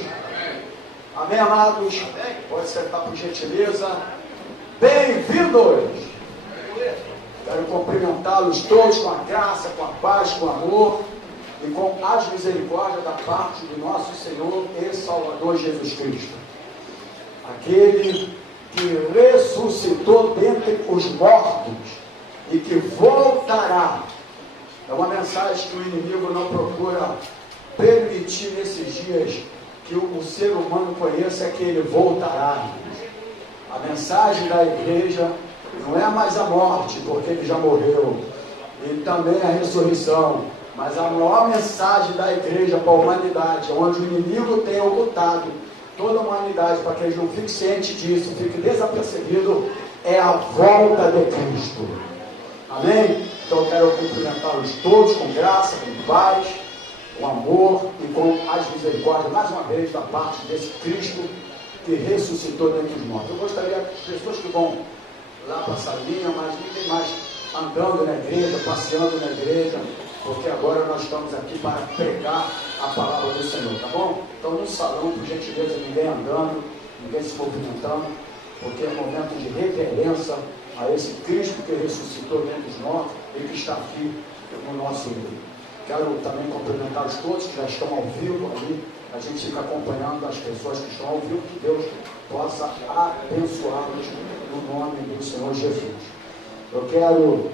Deus? Amém, amados? Pode sentar por gentileza. Bem-vindos! Quero cumprimentá-los todos com a graça, com a paz, com o amor e com as misericórdias da parte do nosso Senhor e Salvador Jesus Cristo. Aquele que ressuscitou dentre os mortos e que voltará. É uma mensagem que o inimigo não procura permitir nesses dias que o ser humano conheça, é que ele voltará. A mensagem da igreja não é mais a morte, porque ele já morreu, e também a ressurreição, mas a maior mensagem da igreja para a humanidade, onde o inimigo tem ocultado toda a humanidade, para que eles não fiquem cientes disso, fiquem desapercebidos, é a volta de Cristo. Amém? Então eu quero cumprimentá-los todos com graça, com paz, com amor e com as misericórdias, mais uma vez, da parte desse Cristo que ressuscitou dentre os mortos. Eu gostaria que as pessoas que vão lá para a salinha, mas ninguém mais andando na igreja, passeando na igreja, porque agora nós estamos aqui para pregar a palavra do Senhor, tá bom? Então no salão, por gentileza, ninguém andando, ninguém se movimentando, porque é momento de reverência a esse Cristo que ressuscitou dentre os mortos e que está aqui no nosso meio. Quero também cumprimentar os todos que já estão ao vivo ali. A gente fica acompanhando as pessoas que estão ao vivo, que Deus possa abençoá-los no nome do Senhor Jesus. Eu quero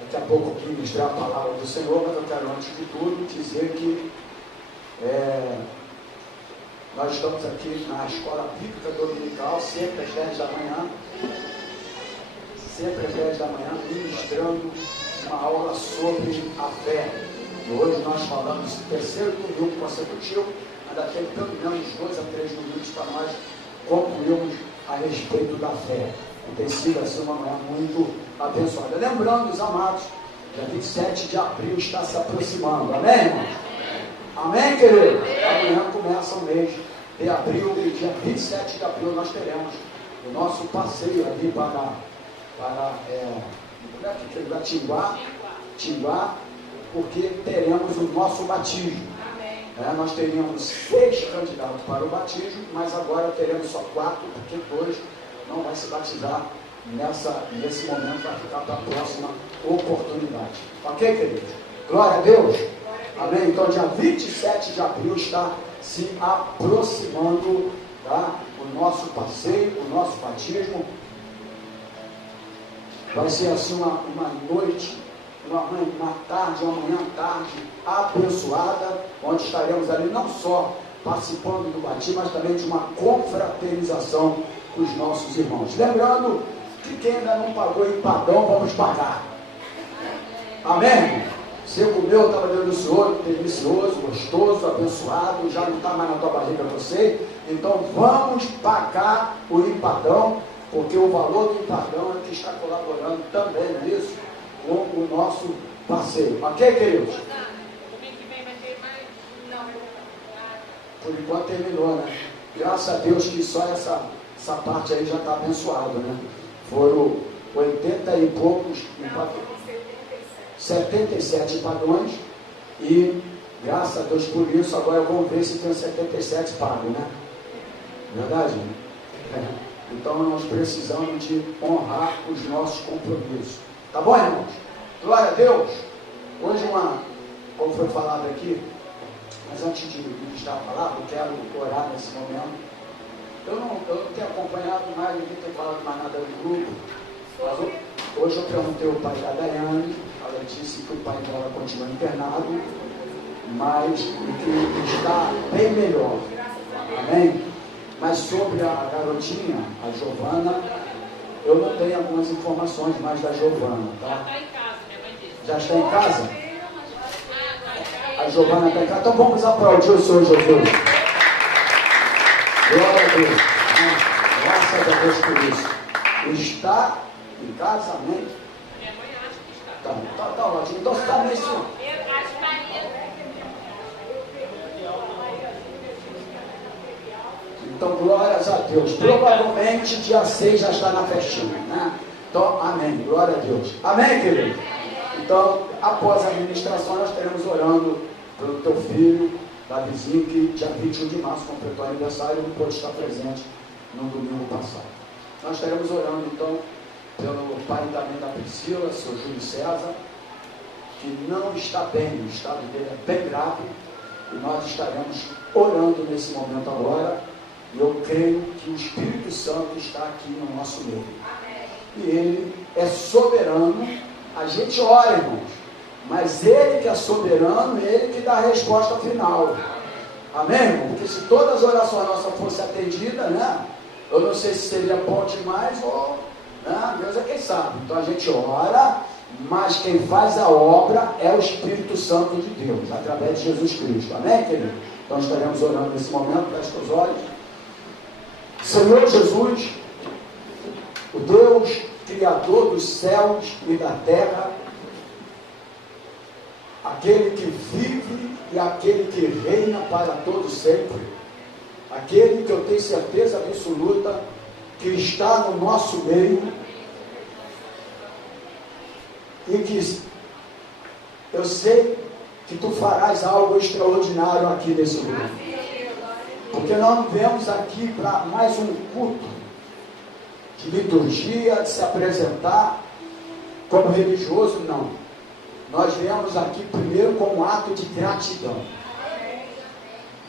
daqui a pouco ministrar a palavra do Senhor, mas eu quero antes de tudo dizer que nós estamos aqui na Escola Bíblica Dominical, sempre às 10 da manhã, ministrando uma aula sobre a fé. E hoje nós falamos o terceiro domingo consecutivo, ainda tem pelo menos 2 a 3 domingos para nós concluirmos a respeito da fé. E tem sido assim uma manhã muito abençoada. Lembrando, os amados, dia 27 de abril está se aproximando. Amém, irmãos? Amém, querido? Amanhã começa o mês de abril e dia 27 de abril nós teremos o nosso passeio ali para Tinguá, porque teremos o nosso batismo. Nós teríamos 6 candidatos para o batismo, mas agora teremos só 4, porque 2 não vai se batizar nesse momento, vai ficar para a próxima oportunidade. Ok, queridos? Glória a Deus. Amém? Então, dia 27 de abril está se aproximando, tá? O nosso passeio, o nosso batismo. Vai ser assim uma noite, uma tarde, uma manhã tarde abençoada, onde estaremos ali não só participando do batismo, mas também de uma confraternização com os nossos irmãos. Lembrando que quem ainda não pagou empadão, vamos pagar. Amém? Você comeu, estava delicioso, gostoso, abençoado, já não está mais na tua barriga, eu sei. Então vamos pagar o empadão, porque o valor do empadão é que está colaborando também, não é isso? Com o nosso passeio. Ok, queridos? Por enquanto terminou, né? Graças a Deus que só essa parte aí já está abençoada, né? Foram 80 e poucos, 77 padrões, e graças a Deus por isso, agora vamos ver se tem 77 pagos, né? Verdade? Então nós precisamos de honrar os nossos compromissos. Tá bom, irmãos? Glória a Deus. Hoje como foi falado aqui, mas antes de ministrar a palavra, eu quero orar nesse momento. Eu não tenho acompanhado mais, ninguém tem falado mais nada no grupo. Mas hoje eu perguntei ao pai da Daiane, ela disse que o pai dela continua internado, mas que está bem melhor. Amém? Mas sobre a garotinha, a Giovana, eu não tenho algumas informações mais da Giovana, tá? Já está em casa? A Giovana está em casa. Então vamos aplaudir o Senhor Jesus. Glória a Deus. Graças a Deus por isso. Está em casa, amém? Minha mãe acha que está. Tá ótimo. Então você está nesse. Eu acho que está. Então, glórias a Deus. Provavelmente dia 6 já está na festinha, né? Então, amém. Glória a Deus. Amém, querido? Então, após a ministração, nós estaremos orando pelo teu filho, da vizinha que dia 21 de março completou aniversário e não pôde estar presente no domingo passado. Nós estaremos orando então pelo pai também da Priscila, seu Júlio César, que não está bem, o estado dele é bem grave, e nós estaremos orando nesse momento agora, e eu creio que o Espírito Santo está aqui no nosso meio. E Ele é soberano, a gente ora, irmãos, mas Ele que é soberano, Ele que dá a resposta final. Amém, irmão? Porque se todas as orações nossas fossem atendidas, né? Eu não sei se seria bom demais ou... Né? Deus é quem sabe. Então a gente ora, mas quem faz a obra é o Espírito Santo de Deus, através de Jesus Cristo. Amém, querido? Então estaremos orando nesse momento, feche os olhos. Senhor Jesus, o Deus Criador dos céus e da terra, aquele que vive e aquele que reina para todo sempre, aquele que eu tenho certeza absoluta que está no nosso meio e que eu sei que tu farás algo extraordinário aqui nesse lugar, porque nós não viemos aqui para mais um culto de liturgia, de se apresentar como religioso, não. Nós viemos aqui primeiro como um ato de gratidão,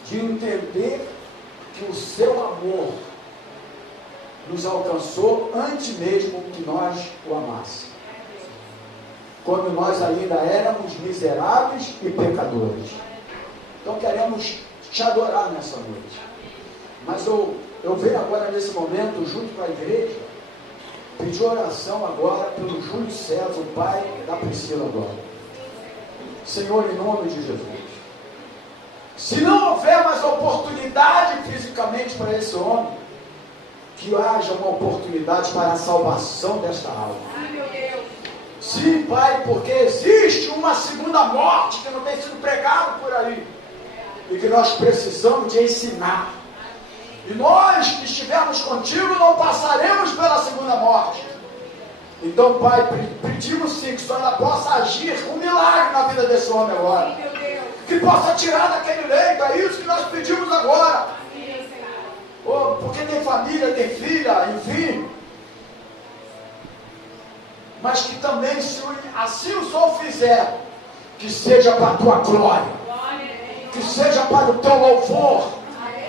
de entender que o seu amor nos alcançou antes mesmo que nós o amássemos, quando nós ainda éramos miseráveis e pecadores. Então queremos te adorar nessa noite, mas eu venho agora nesse momento junto com a igreja pedir oração agora pelo Júlio César, o pai da Priscila agora. Senhor, em nome de Jesus, se não houver mais oportunidade fisicamente para esse homem, que haja uma oportunidade para a salvação desta alma. Sim, Pai, porque existe uma segunda morte que não tem sido pregada por aí, e que nós precisamos de ensinar. E nós que estivermos contigo não passaremos pela segunda morte. Então, Pai, pedimos sim que o Senhor possa agir um milagre na vida desse homem agora, que possa tirar daquele leito. É isso que nós pedimos agora. Oh, porque tem família, tem filha, enfim, mas que também, se assim o Senhor fizer, que seja para a tua glória, que seja para o teu louvor,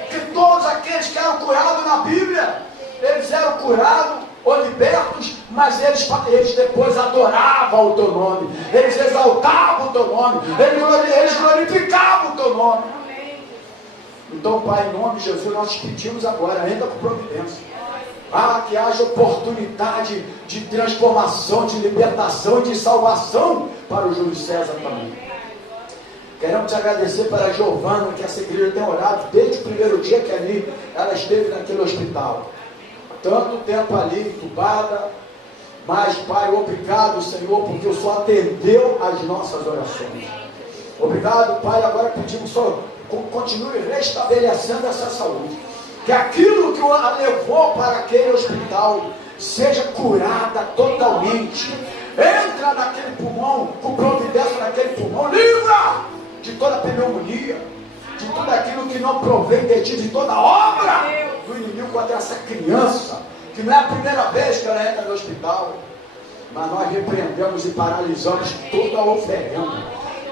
que todos aqueles que eram curados na Bíblia, eles eram curados ou libertos, mas eles depois adoravam o teu nome, eles exaltavam o teu nome, eles glorificavam o teu nome. Então, Pai, em nome de Jesus, nós te pedimos agora, ainda com providência, que haja oportunidade de transformação, de libertação e de salvação para o Júlio César também. Queremos te agradecer para Giovana, que essa igreja tem orado desde o primeiro dia que ali ela esteve naquele hospital. Tanto tempo ali entubada, mas, Pai, obrigado, Senhor, porque o Senhor atendeu as nossas orações. Obrigado, Pai, agora pedimos que o Senhor continue restabelecendo essa saúde, que aquilo que a levou para aquele hospital seja curada totalmente. Entra naquele pulmão, com providência naquele pulmão, livra de toda pneumonia, de tudo aquilo que não provém de ti, de toda obra do inimigo contra essa criança, que não é a primeira vez que ela entra no hospital, mas nós repreendemos e paralisamos toda a oferenda,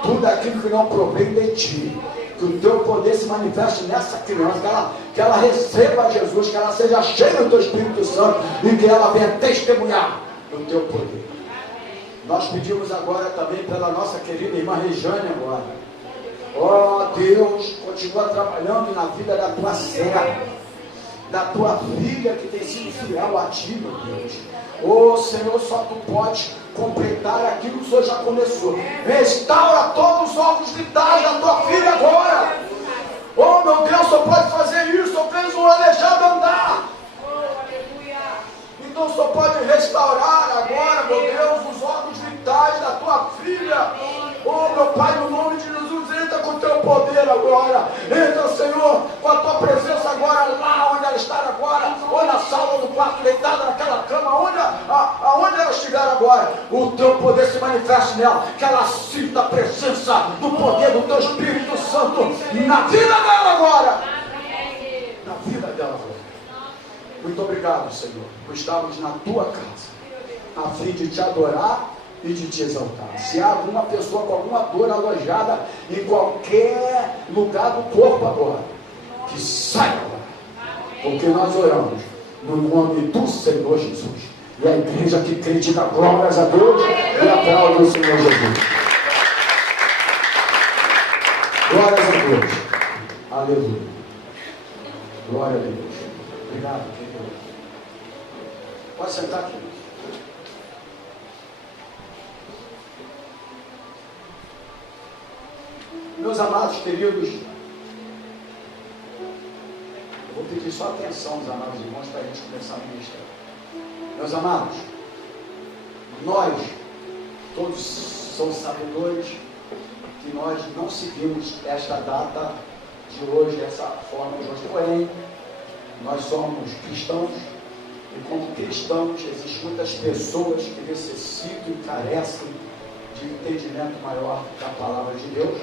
tudo aquilo que não provém de ti. Que o teu poder se manifeste nessa criança, que ela receba Jesus, que ela seja cheia do teu Espírito Santo e que ela venha testemunhar do teu poder. Nós pedimos agora também pela nossa querida irmã Rejane agora. Ó Deus, continua trabalhando na vida da tua serva, da tua filha que tem sido fiel a ti, meu Deus. Ó Senhor, só tu podes completar aquilo que o Senhor já começou. Restaura todos os órgãos vitais da tua filha agora. Oh meu Deus, só pode fazer isso. Só fez um aleijado andar. Então só pode restaurar agora, meu Deus, os órgãos vitais da tua filha. Oh meu Pai, no nome de Jesus, entra com o teu poder agora. Entra, Senhor, com a tua presença agora, lá onde ela está agora, ou na sala, ou no quarto, deitada naquela cama, aonde ela estiver agora, o teu poder se manifeste nela, que ela se sinto a presença do poder do teu Espírito Santo na vida dela agora. Na vida dela agora. Muito obrigado, Senhor, por estarmos na tua casa, a fim de te adorar e de te exaltar. Se há alguma pessoa com alguma dor alojada em qualquer lugar do corpo agora, que saia agora, porque nós oramos no nome do Senhor Jesus. E a igreja que crê diga glórias a Deus e aplaude o Senhor Jesus. Glórias a Deus. Aleluia. Glória a Deus. Obrigado, querido. Pode sentar aqui. Meus amados queridos, eu vou pedir só atenção dos amados irmãos para a gente começar a ministrar. Meus amados, nós todos somos sabedores que nós não seguimos esta data de hoje, essa forma de hoje. Porém, nós somos cristãos e como cristãos existem muitas pessoas que necessitam e carecem de entendimento maior da palavra de Deus.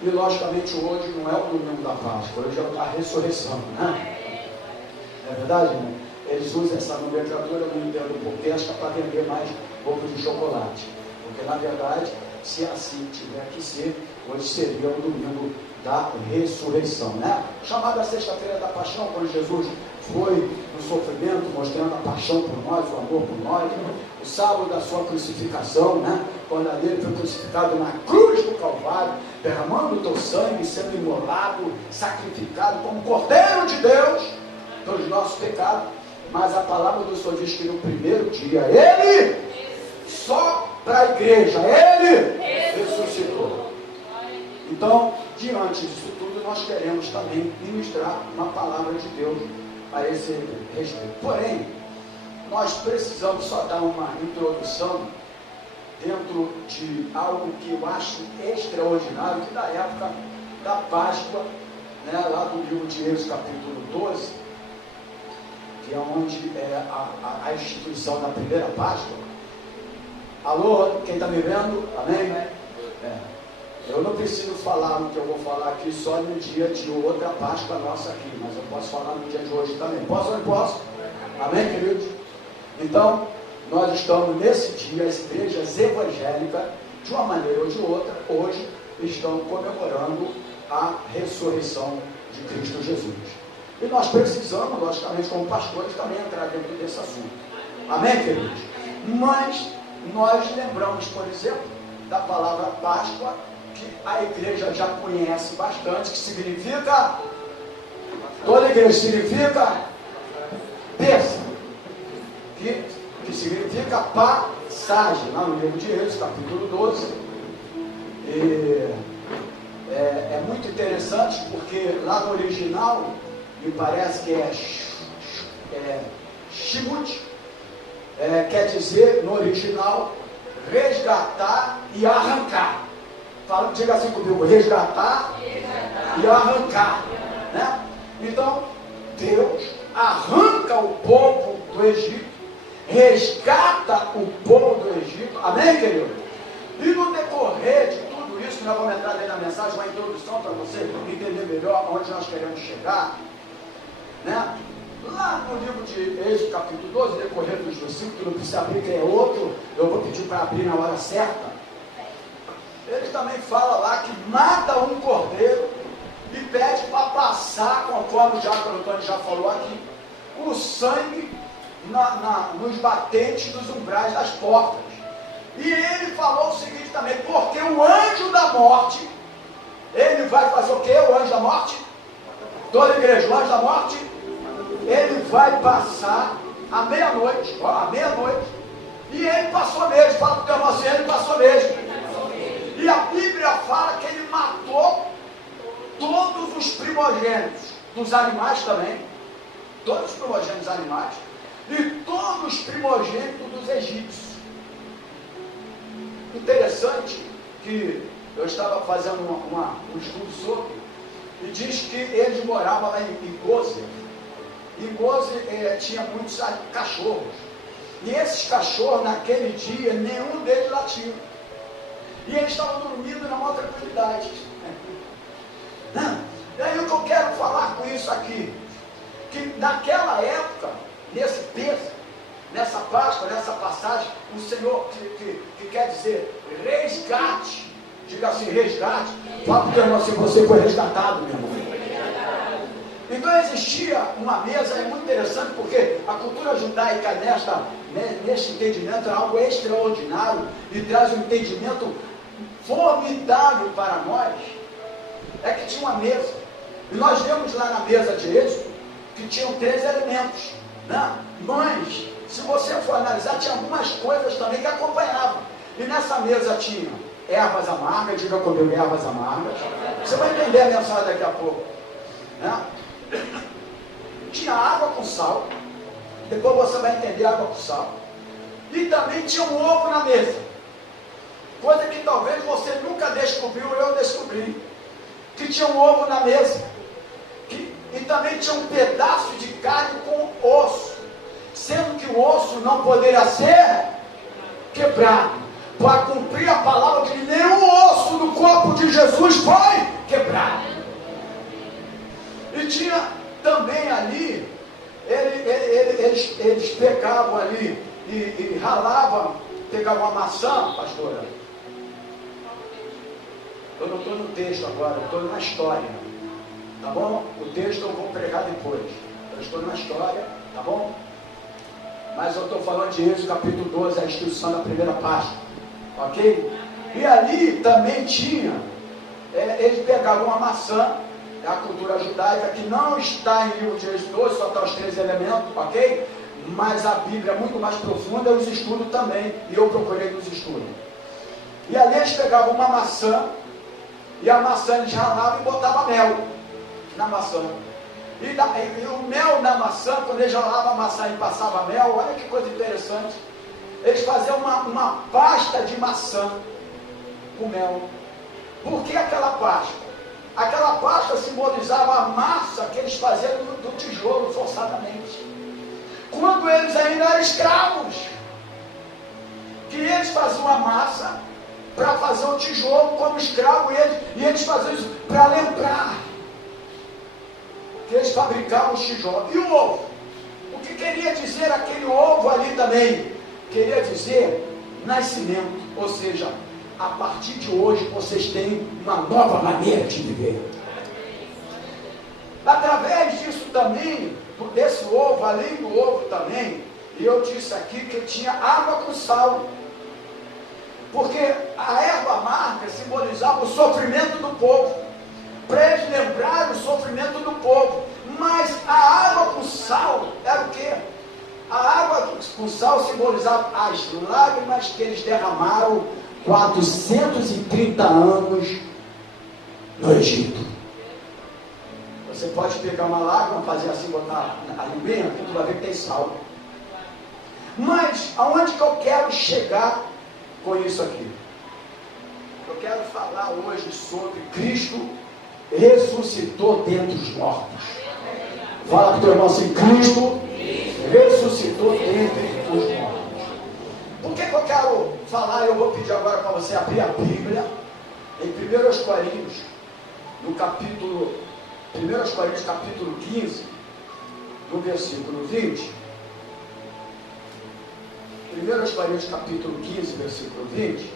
E logicamente hoje não é o domingo da Páscoa, hoje é a ressurreição, né? É verdade, irmão? Eles usam essa nomenclatura, eu não entendo porquê, acho que é para vender mais boca de chocolate. Porque na verdade, se assim tiver que ser, hoje seria o domingo da ressurreição, né? Chamada sexta-feira da paixão, quando Jesus foi no sofrimento, mostrando a paixão por nós, o amor por nós. O sábado da sua crucificação, né? Quando ele foi crucificado na cruz do Calvário, derramando o teu sangue, sendo imolado, sacrificado como Cordeiro de Deus pelos nossos pecados. Mas a palavra do Senhor diz que no primeiro dia ele, só para a igreja, ele ressuscitou. Então, diante disso tudo, nós queremos também ministrar uma palavra de Deus a esse respeito. Porém, nós precisamos só dar uma introdução dentro de algo que eu acho extraordinário, que na época da Páscoa, né, lá do livro de Êxodo, capítulo 12, que é onde é a instituição da primeira Páscoa. Alô, quem está me vendo? Amém? Eu não preciso falar o que eu vou falar aqui só no dia de outra Páscoa nossa aqui, mas eu posso falar no dia de hoje também. Posso ou não posso? Amém, queridos? Então, nós estamos nesse dia, as igrejas evangélicas, de uma maneira ou de outra, hoje estão comemorando a ressurreição de Cristo Jesus. E nós precisamos, logicamente, como pastores, também entrar dentro desse assunto. Amém, queridos? Mas nós lembramos, por exemplo, da palavra Páscoa, que a igreja já conhece bastante, que significa, toda igreja significa terça, que significa passagem, lá no livro de Êxodo, capítulo 12. E é muito interessante, porque lá no original, me parece que é Shimut, quer dizer, no original, resgatar e arrancar. Fala, diga assim comigo, resgatar e arrancar, né? Então, Deus arranca o povo do Egito, resgata o povo do Egito, amém, querido? E no decorrer de tudo isso, nós vamos entrar dentro da mensagem, uma introdução para você entender melhor onde nós queremos chegar, né? Lá no livro de Êxodo, capítulo 12, decorrer dos versículos, que não precisa abrir, que é outro, eu vou pedir para abrir na hora certa. Ele também fala lá que mata um cordeiro e pede para passar, conforme o Diácono Antônio já falou aqui, o sangue nos batentes dos umbrais das portas. E ele falou o seguinte também, porque o anjo da morte, ele vai fazer o que? O anjo da morte? Toda a igreja, o anjo da morte, ele vai passar à meia-noite, e ele passou mesmo, fala para o teu irmão assim, ele passou mesmo. E a Bíblia fala que ele matou todos os primogênitos dos animais também, todos os primogênitos dos animais, e todos os primogênitos dos egípcios. Interessante que eu estava fazendo um estudo sobre, e diz que eles moravam lá em Gozer. E Gozer tinha muitos cachorros. E esses cachorros, naquele dia, nenhum deles latiu. E eles estavam dormindo na maior tranquilidade. E aí o que eu quero falar com isso aqui? Que naquela época, nesse peso, nessa Páscoa, nessa passagem, o Senhor que quer dizer resgate, diga assim, resgate, fala para o teu irmão assim, você foi resgatado, meu irmão. Então existia uma mesa, é muito interessante porque a cultura judaica neste entendimento é algo extraordinário e traz um entendimento formidável para nós. É que tinha uma mesa, e nós vemos lá na mesa de Êxodo que tinham 3 elementos, né? Mas, se você for analisar, tinha algumas coisas também que acompanhavam. E nessa mesa tinha ervas amargas, diga comigo, ervas amargas. Você vai entender a mensagem daqui a pouco, né? Tinha água com sal, depois você vai entender água com sal. E também tinha um ovo na mesa, coisa que talvez você nunca descobriu, eu descobri, que tinha um ovo na mesa, e também tinha um pedaço de carne com osso, sendo que o osso não poderia ser quebrado, para cumprir a palavra de nenhum osso do corpo de Jesus foi quebrado. E tinha também ali, eles pegavam ali e ralavam, pegavam uma maçã, pastora. Eu não estou no texto agora, eu estou na história, tá bom? O texto eu vou pregar depois, eu estou na história, tá bom? Mas eu estou falando de Êxodo capítulo 12, a instituição da primeira Páscoa, ok? E ali também tinha, eles pegavam uma maçã, a cultura judaica que não está em livro de Êxodo 12, só está os 3 elementos, ok? Mas a Bíblia é muito mais profunda, os estudos também, e eu procurei nos estudos. E ali eles pegavam uma maçã, e a maçã eles ralavam e botavam mel na maçã. E o mel na maçã, quando eles ralavam a maçã e passavam mel, olha que coisa interessante, eles faziam uma pasta de maçã com mel. Por que aquela pasta? Aquela pasta simbolizava a massa que eles faziam do tijolo, forçadamente. Quando eles ainda eram escravos, que eles faziam a massa para fazer o tijolo como escravo, e eles faziam isso para lembrar que eles fabricavam os tijolos. E o ovo? O que queria dizer aquele ovo ali também? Queria dizer nascimento, ou seja, a partir de hoje vocês têm uma nova maneira de viver. Através disso também, desse ovo, além do ovo também, e eu disse aqui que tinha água com sal, porque a erva amarga simbolizava o sofrimento do povo, para eles lembrarem o sofrimento do povo. Mas a água com sal era o quê? A água com sal simbolizava as lágrimas que eles derramaram 430 anos no Egito. Você pode pegar uma lágrima, fazer assim, botar ali dentro, tu vai ver que tem sal. Mas aonde que eu quero chegar com isso aqui? Eu quero falar hoje sobre Cristo ressuscitou dentre os mortos. Fala para o teu irmão assim, Cristo ressuscitou dentre os mortos. Por que eu quero falar? Eu vou pedir agora para você abrir a Bíblia em 1 Coríntios, no capítulo 1 Coríntios capítulo 15, no versículo 20. 1 Coríntios capítulo 15, versículo 20.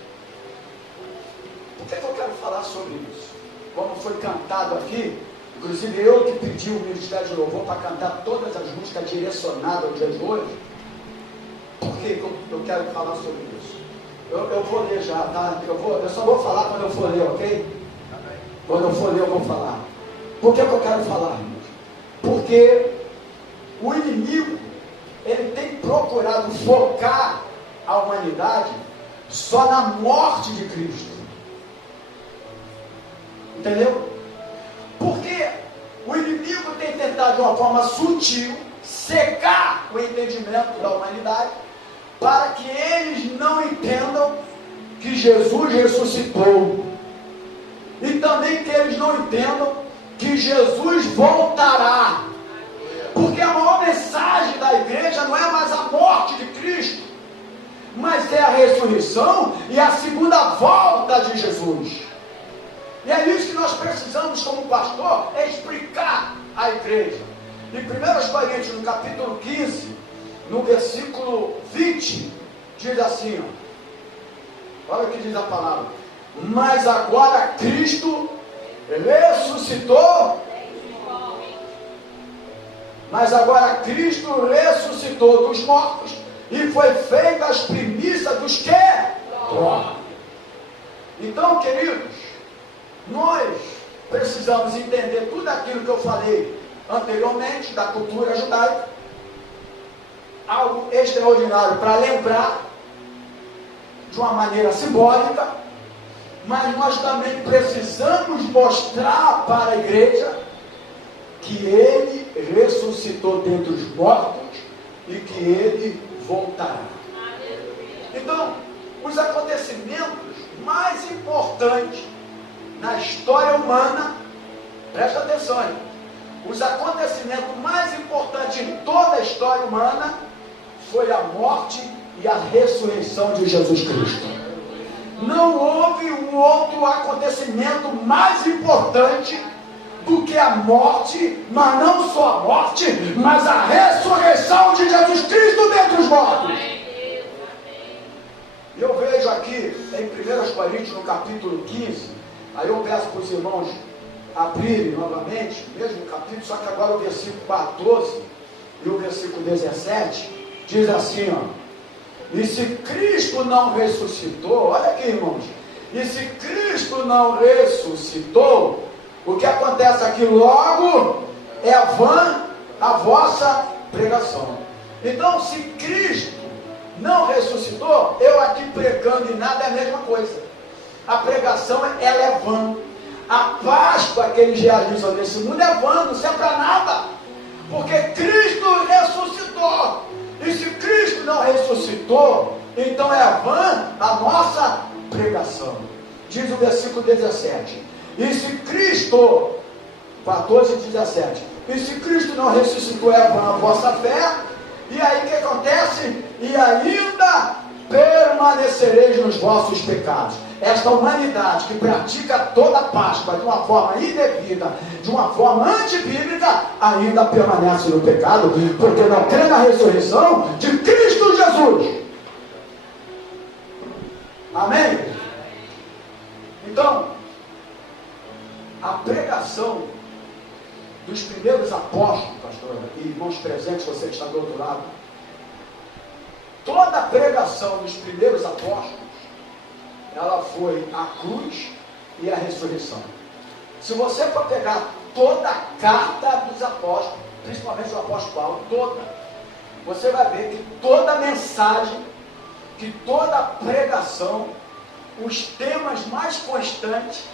Por que eu quero falar sobre isso? Como foi cantado aqui, inclusive eu que pedi o Ministério de Louvor para cantar todas as músicas direcionadas ao dia de hoje. Por que eu quero falar sobre isso? Eu vou ler já, tá? Eu só vou falar quando eu for ler, ok? Quando eu for ler eu vou falar. Por que eu quero falar, irmãos? Porque o inimigo, ele tem procurado focar a humanidade só na morte de Cristo. Entendeu? Porque o inimigo tem tentado de uma forma sutil secar o entendimento da humanidade para que eles não entendam que Jesus ressuscitou e também que eles não entendam que Jesus voltará, porque a maior mensagem da igreja não é mais a morte de Cristo, mas é a ressurreição e a segunda volta de Jesus. E é isso que nós precisamos como pastor, é explicar à igreja. Em 1 Coríntios, no capítulo 15, no versículo 20, diz assim, ó, olha o que diz a palavra: mas agora Cristo ressuscitou. Mas agora Cristo ressuscitou dos mortos e foi feita as primícias dos que dormem. Então, queridos, nós precisamos entender tudo aquilo que eu falei anteriormente da cultura judaica, algo extraordinário para lembrar de uma maneira simbólica, mas nós também precisamos mostrar para a igreja que ele ressuscitou dentre os mortos e que ele voltará. Então, os acontecimentos mais importantes na história humana, presta atenção aí, os acontecimentos mais importantes em toda a história humana foi a morte e a ressurreição de Jesus Cristo. Não houve um outro acontecimento mais importante do que a morte, mas não só a morte, mas a ressurreição de Jesus Cristo dentre os mortos. Eu vejo aqui em 1 Coríntios, no capítulo 15, aí eu peço para os irmãos abrirem novamente, mesmo capítulo, só que agora o versículo 14 e o versículo 17, diz assim, ó: e se Cristo não ressuscitou, olha aqui, irmãos, e se Cristo não ressuscitou, o que acontece aqui logo é vã a vossa pregação. Então, se Cristo não ressuscitou, eu aqui pregando e nada é a mesma coisa. A pregação, ela é vã. A Páscoa que eles realizam nesse mundo é vã, não serve para nada, porque Cristo ressuscitou. E se Cristo não ressuscitou, então é vã a nossa pregação. Diz o versículo 17: e se Cristo, 14 e 17, e se Cristo não ressuscitou, é vã a vossa fé. E aí o que acontece? E ainda permanecereis nos vossos pecados. Esta humanidade que pratica toda a Páscoa de uma forma indevida, de uma forma antibíblica, ainda permanece no pecado, porque não crê na ressurreição de Cristo Jesus. Amém? Então, a pregação dos primeiros apóstolos, pastor, e irmãos presentes, você que está do outro lado, toda a pregação dos primeiros apóstolos, ela foi a cruz e a ressurreição. Se você for pegar toda a carta dos apóstolos, principalmente o apóstolo Paulo, toda, você vai ver que toda a mensagem, que toda a pregação, os temas mais constantes,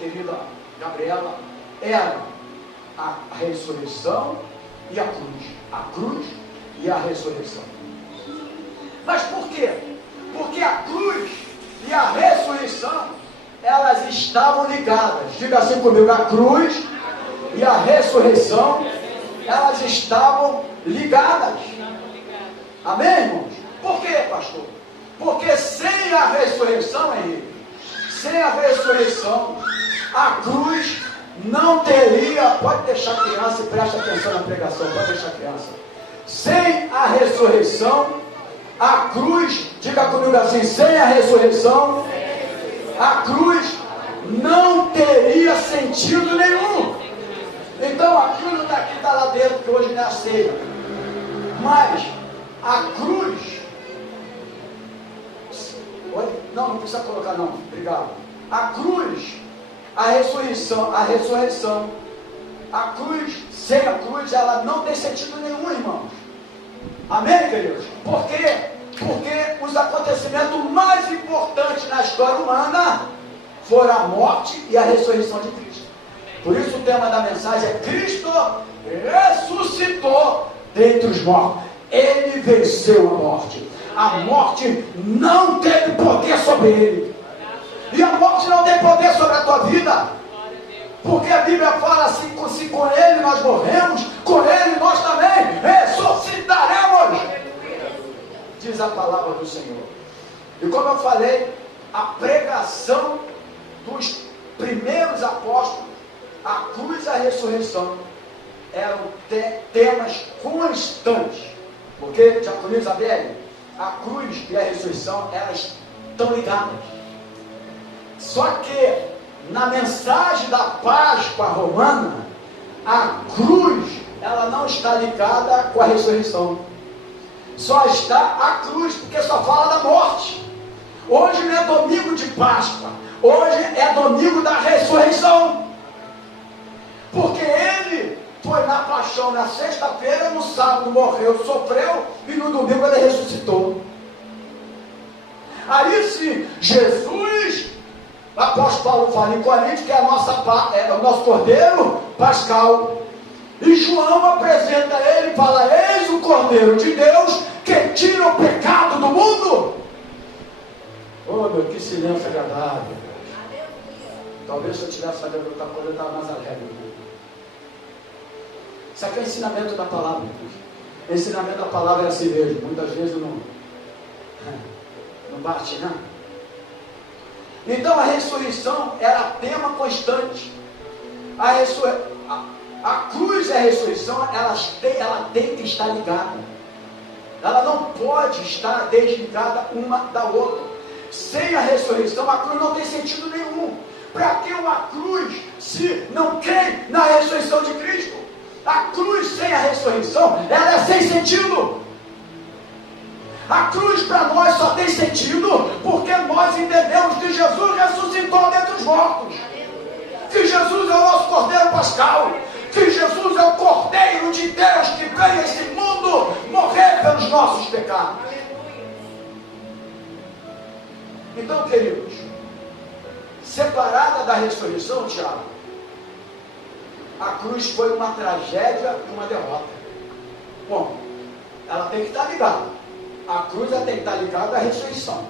querida Gabriela, eram a ressurreição e a cruz. A cruz e a ressurreição. Mas por quê? Porque a cruz e a ressurreição, elas estavam ligadas. Diga assim comigo: a cruz e a ressurreição, elas estavam ligadas. Amém, irmãos? Por quê, pastor? Porque sem a ressurreição, Henrique, sem a ressurreição, a cruz não teria. Pode deixar a criança e preste atenção na pregação, pode deixar a criança. Sem a ressurreição, a cruz, diga comigo assim, sem a ressurreição, a cruz não teria sentido nenhum. Então aquilo daqui está lá dentro, que hoje não é a ceia. Mas a cruz, não precisa colocar não, obrigado. A cruz, a ressurreição, a cruz, sem a cruz, ela não tem sentido nenhum, irmãos. Amém, queridos? Por quê? Porque os acontecimentos mais importantes na história humana foram a morte e a ressurreição de Cristo. Por isso o tema da mensagem é: Cristo ressuscitou dentre os mortos. Ele venceu a morte. A morte não teve poder sobre ele. E a morte não tem poder sobre a tua vida. Porque a Bíblia fala assim: se com ele nós morremos, com ele nós também ressuscitaremos. Diz diz a palavra do Senhor. E como eu falei, a pregação dos primeiros apóstolos, a cruz e a ressurreição, eram temas constantes. Porque, Diaconia Isabel, a cruz e a ressurreição, elas estão ligadas. Só que, na mensagem da Páscoa romana, a cruz, ela não está ligada com a ressurreição. Só está a cruz, porque só fala da morte. Hoje não é domingo de Páscoa, hoje é domingo da ressurreição. Porque ele foi na paixão na sexta-feira, no sábado morreu, sofreu, e no domingo ele ressuscitou. Aí sim, Jesus, o apóstolo Paulo fala em Coríntios, que é o nosso cordeiro pascal. E João apresenta ele e fala: eis o Cordeiro de Deus que tira o pecado do mundo. Oh, meu, que silêncio agradável. Talvez se eu tivesse sabendo outra coisa, eu estava mais alegre. Isso aqui é o ensinamento da palavra. O ensinamento da palavra é assim mesmo. Muitas vezes não bate, né? Então a ressurreição era tema constante. A cruz e a ressurreição, ela tem que estar ligada. Ela não pode estar desligada uma da outra. Sem a ressurreição, a cruz não tem sentido nenhum. Para que uma cruz se não crê na ressurreição de Cristo? A cruz sem a ressurreição, ela é sem sentido. A cruz para nós só tem sentido porque nós entendemos que Jesus ressuscitou dentre os mortos. Que Jesus é o nosso Cordeiro Pascal. Que Jesus é o Cordeiro de Deus que veio a esse mundo morrer pelos nossos pecados. Então, queridos, separada da ressurreição, Tiago, a cruz foi uma tragédia e uma derrota. Bom, ela tem que estar ligada. A cruz tem que estar ligada à ressurreição.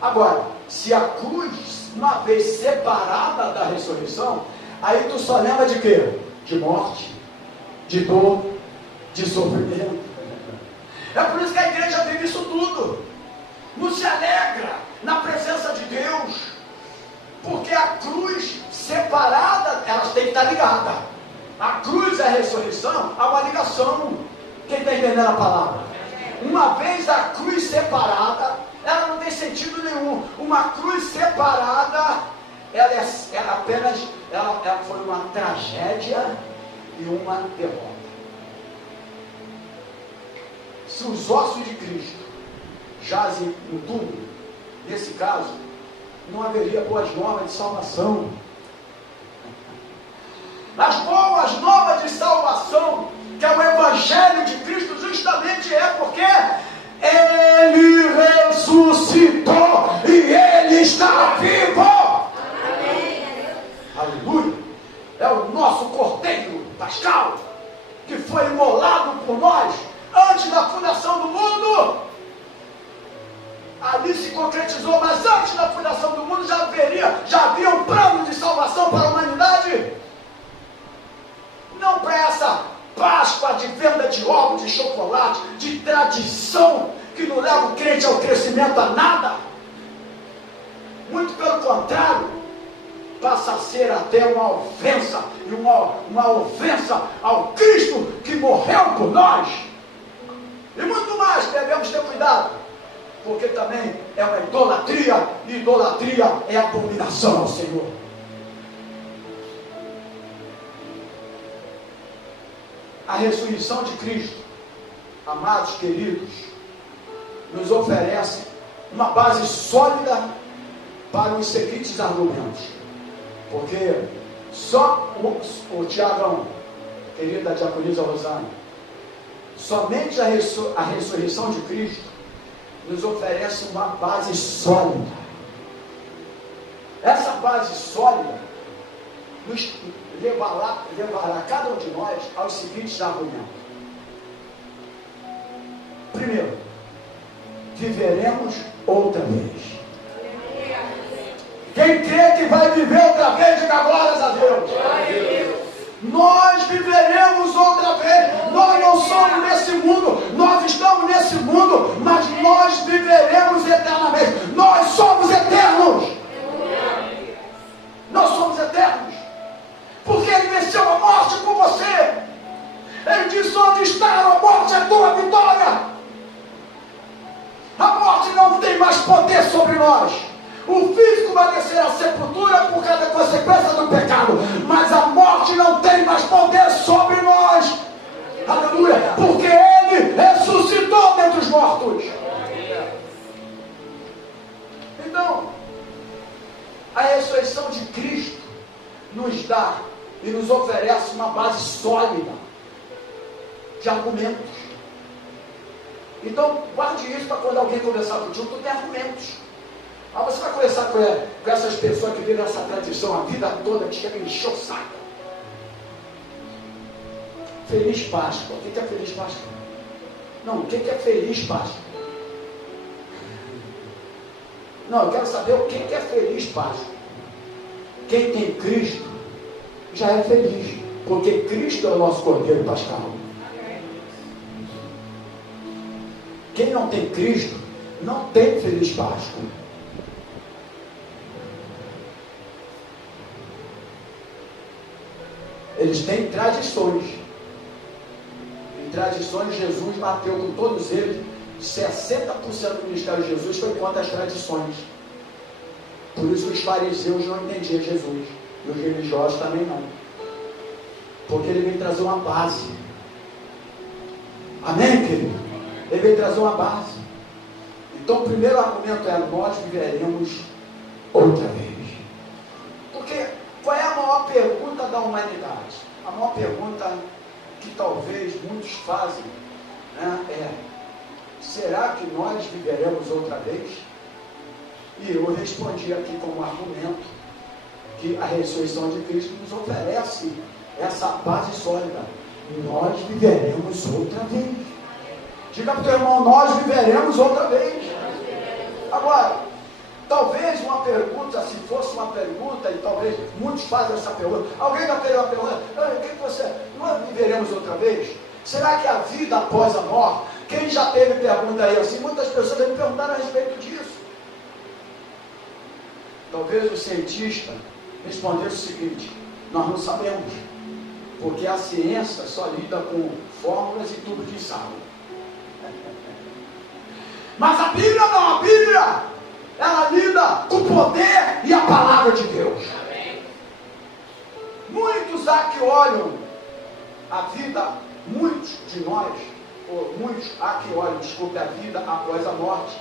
Agora, se a cruz, uma vez separada da ressurreição, aí tu só lembra de quê? De morte, de dor, de sofrimento. É por isso que a igreja vive isso tudo. Não se alegra na presença de Deus, porque a cruz separada, elas têm que estar ligadas. A cruz e a ressurreição há uma ligação. Quem está entendendo a palavra? Uma vez a cruz separada, ela não tem sentido nenhum. Uma cruz separada, ela foi uma tragédia e uma derrota. Se os ossos de Cristo jazem no túmulo, nesse caso, não haveria boas novas de salvação. As boas novas de salvação, que é o Evangelho de Cristo, justamente é porque Ele ressuscitou e Ele está vivo. Amém. Aleluia. É o nosso Cordeiro Pascal, que foi imolado por nós antes da fundação do mundo. Ali se concretizou, mas antes da fundação do mundo já havia um plano de salvação para a humanidade. Não para essa Páscoa de venda de ovos, de chocolate, de tradição, que não leva o crente ao crescimento a nada. Muito pelo contrário, passa a ser até uma ofensa, e uma ofensa ao Cristo que morreu por nós. E muito mais, devemos ter cuidado, porque também é uma idolatria, e idolatria é abominação ao Senhor. A ressurreição de Cristo, amados queridos, nos oferece uma base sólida para os seguintes argumentos. Porque só o Tiagão, querida Diaconisa Rosana, somente a ressurreição de Cristo nos oferece uma base sólida. Essa base sólida nos levará cada um de nós aos seguintes argumentos. Primeiro, viveremos outra vez. Quem crê que vai viver outra vez, diga glórias a Deus. Nós viveremos outra vez. Nós não somos desse mundo, nós estamos nesse mundo, mas nós viveremos eternamente. Nós somos eternos. Nós somos eternos. Porque Ele venceu a morte por você. Ele disse: onde está a morte, a tua vitória. A morte não tem mais poder sobre nós. O físico vai descer à sepultura por causa da consequência do pecado, mas a morte não tem mais poder sobre nós. Aleluia, porque Ele ressuscitou dentre os mortos. Então, a ressurreição de Cristo nos dá e nos oferece uma base sólida de argumentos. Então, guarde isso para quando alguém conversar contigo, tu tem argumentos. Você vai conversar com essas pessoas que vivem essa tradição a vida toda, que chega a encher o saco. Feliz Páscoa. O que é Feliz Páscoa? Não, o que é Feliz Páscoa? Não, eu quero saber o que é Feliz Páscoa. Quem tem Cristo já é feliz, porque Cristo é o nosso Cordeiro Pascal. Quem não tem Cristo não tem Feliz Páscoa. Eles têm tradições. Em tradições, Jesus bateu com todos eles. 60% do ministério de Jesus foi contra as tradições. Por isso que os fariseus não entendiam Jesus. E os religiosos também não. Porque ele veio trazer uma base. Amém, querido? Ele veio trazer uma base. Então o primeiro argumento é: nós viveremos outra vez. Porque qual é a maior pergunta da humanidade? A maior pergunta que talvez muitos fazem, né, é: será que nós viveremos outra vez? E eu respondi aqui como argumento que a ressurreição de Cristo nos oferece essa base sólida. Nós viveremos outra vez. Diga para o teu irmão: nós viveremos outra vez. Agora, talvez uma pergunta, se fosse uma pergunta, e talvez muitos fazem essa pergunta, alguém já fez uma pergunta: o que você, nós viveremos outra vez? Será que a vida após a morte? Quem já teve pergunta aí assim? Muitas pessoas me perguntaram a respeito disso. Talvez o cientista respondesse o seguinte: nós não sabemos, porque a ciência só lida com fórmulas e tubos de ensaio. Mas a Bíblia não, a Bíblia, ela lida com o poder e a palavra de Deus. Muitos há que olham a vida, muitos de nós, ou muitos há que olham, desculpe, a vida após a morte,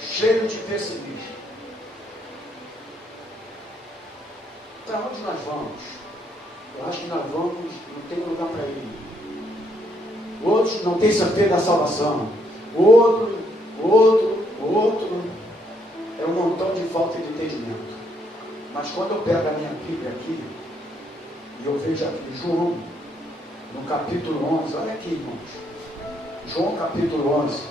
cheio de pessimismo. Para onde nós vamos? Eu acho que nós vamos, não tem lugar para ir. Outros não têm certeza da salvação. Outro é um montão de falta de entendimento. Mas quando eu pego a minha Bíblia aqui, e eu vejo aqui João, no capítulo 11, olha aqui, irmãos, João capítulo 11,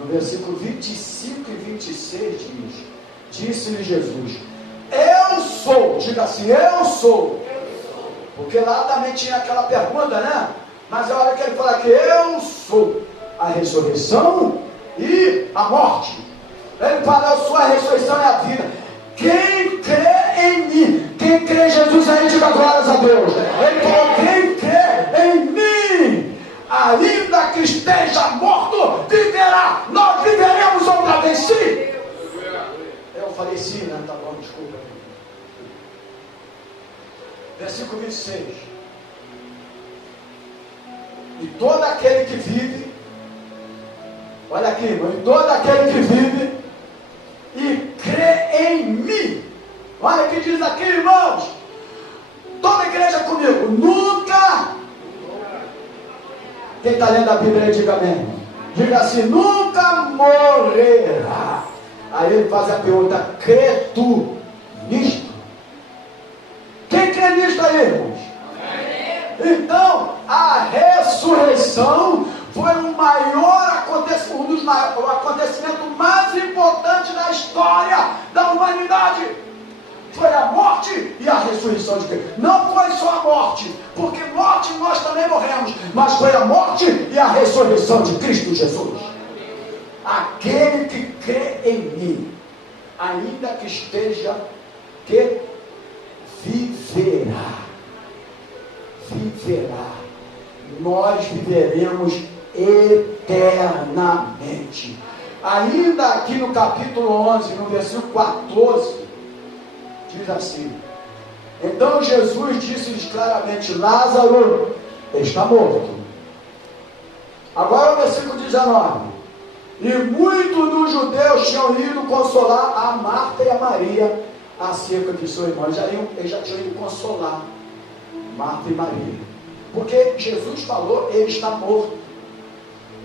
no versículo 25 e 26 diz: disse-lhe Jesus: eu sou, diga assim, eu sou. Porque lá também tinha aquela pergunta, né? Mas a hora que ele fala que eu sou a ressurreição e a morte, ele fala: eu sou a ressurreição e a vida. Quem crê em mim, quem crê em Jesus aí, diga glórias a Deus. Ele falou: quem crê em mim, ainda que esteja morto, viverá. Nós viveremos outra vez, sim. Eu falei sim, né? Tá bom, desculpa. Versículo 26. E todo aquele que vive, olha aqui, irmão, e todo aquele que vive e crê em mim, olha o que diz aqui, irmãos, toda a igreja comigo, nunca, quem está lendo a Bíblia aí, diga amém, diga assim: nunca morrerá. Aí ele faz a pergunta: crê tu nisto? Quem crê nisto aí, irmãos? Então, a ressurreição foi o maior acontecimento, o acontecimento mais importante da história da humanidade. foi a morte e a ressurreição de Cristo. Não foi só a morte, porque morte nós também morremos, mas foi a morte e a ressurreição de Cristo Jesus. Aquele que crê em mim, ainda que esteja, que viverá. Viverá. Nós viveremos eternamente. Ainda aqui no capítulo 11, no versículo 14, diz assim: então Jesus disse-lhes claramente: Lázaro está morto. Agora o versículo 19: e muitos dos judeus tinham ido consolar a Marta e a Maria acerca de seu irmão. Eles já tinham ido consolar Marta e Maria, porque Jesus falou: ele está morto.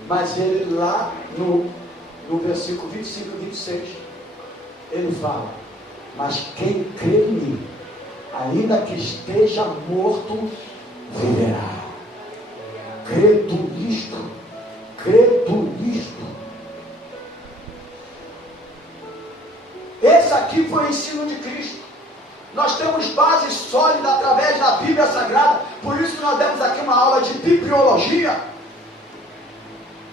Mas ele lá no versículo 25 e 26, ele fala: mas quem crê em mim, ainda que esteja morto, viverá. Crê tu nisto? Crê tu nisto? Esse aqui foi o ensino de Cristo. Nós temos base sólida através da Bíblia Sagrada. Por isso que nós demos aqui uma aula de bibliologia.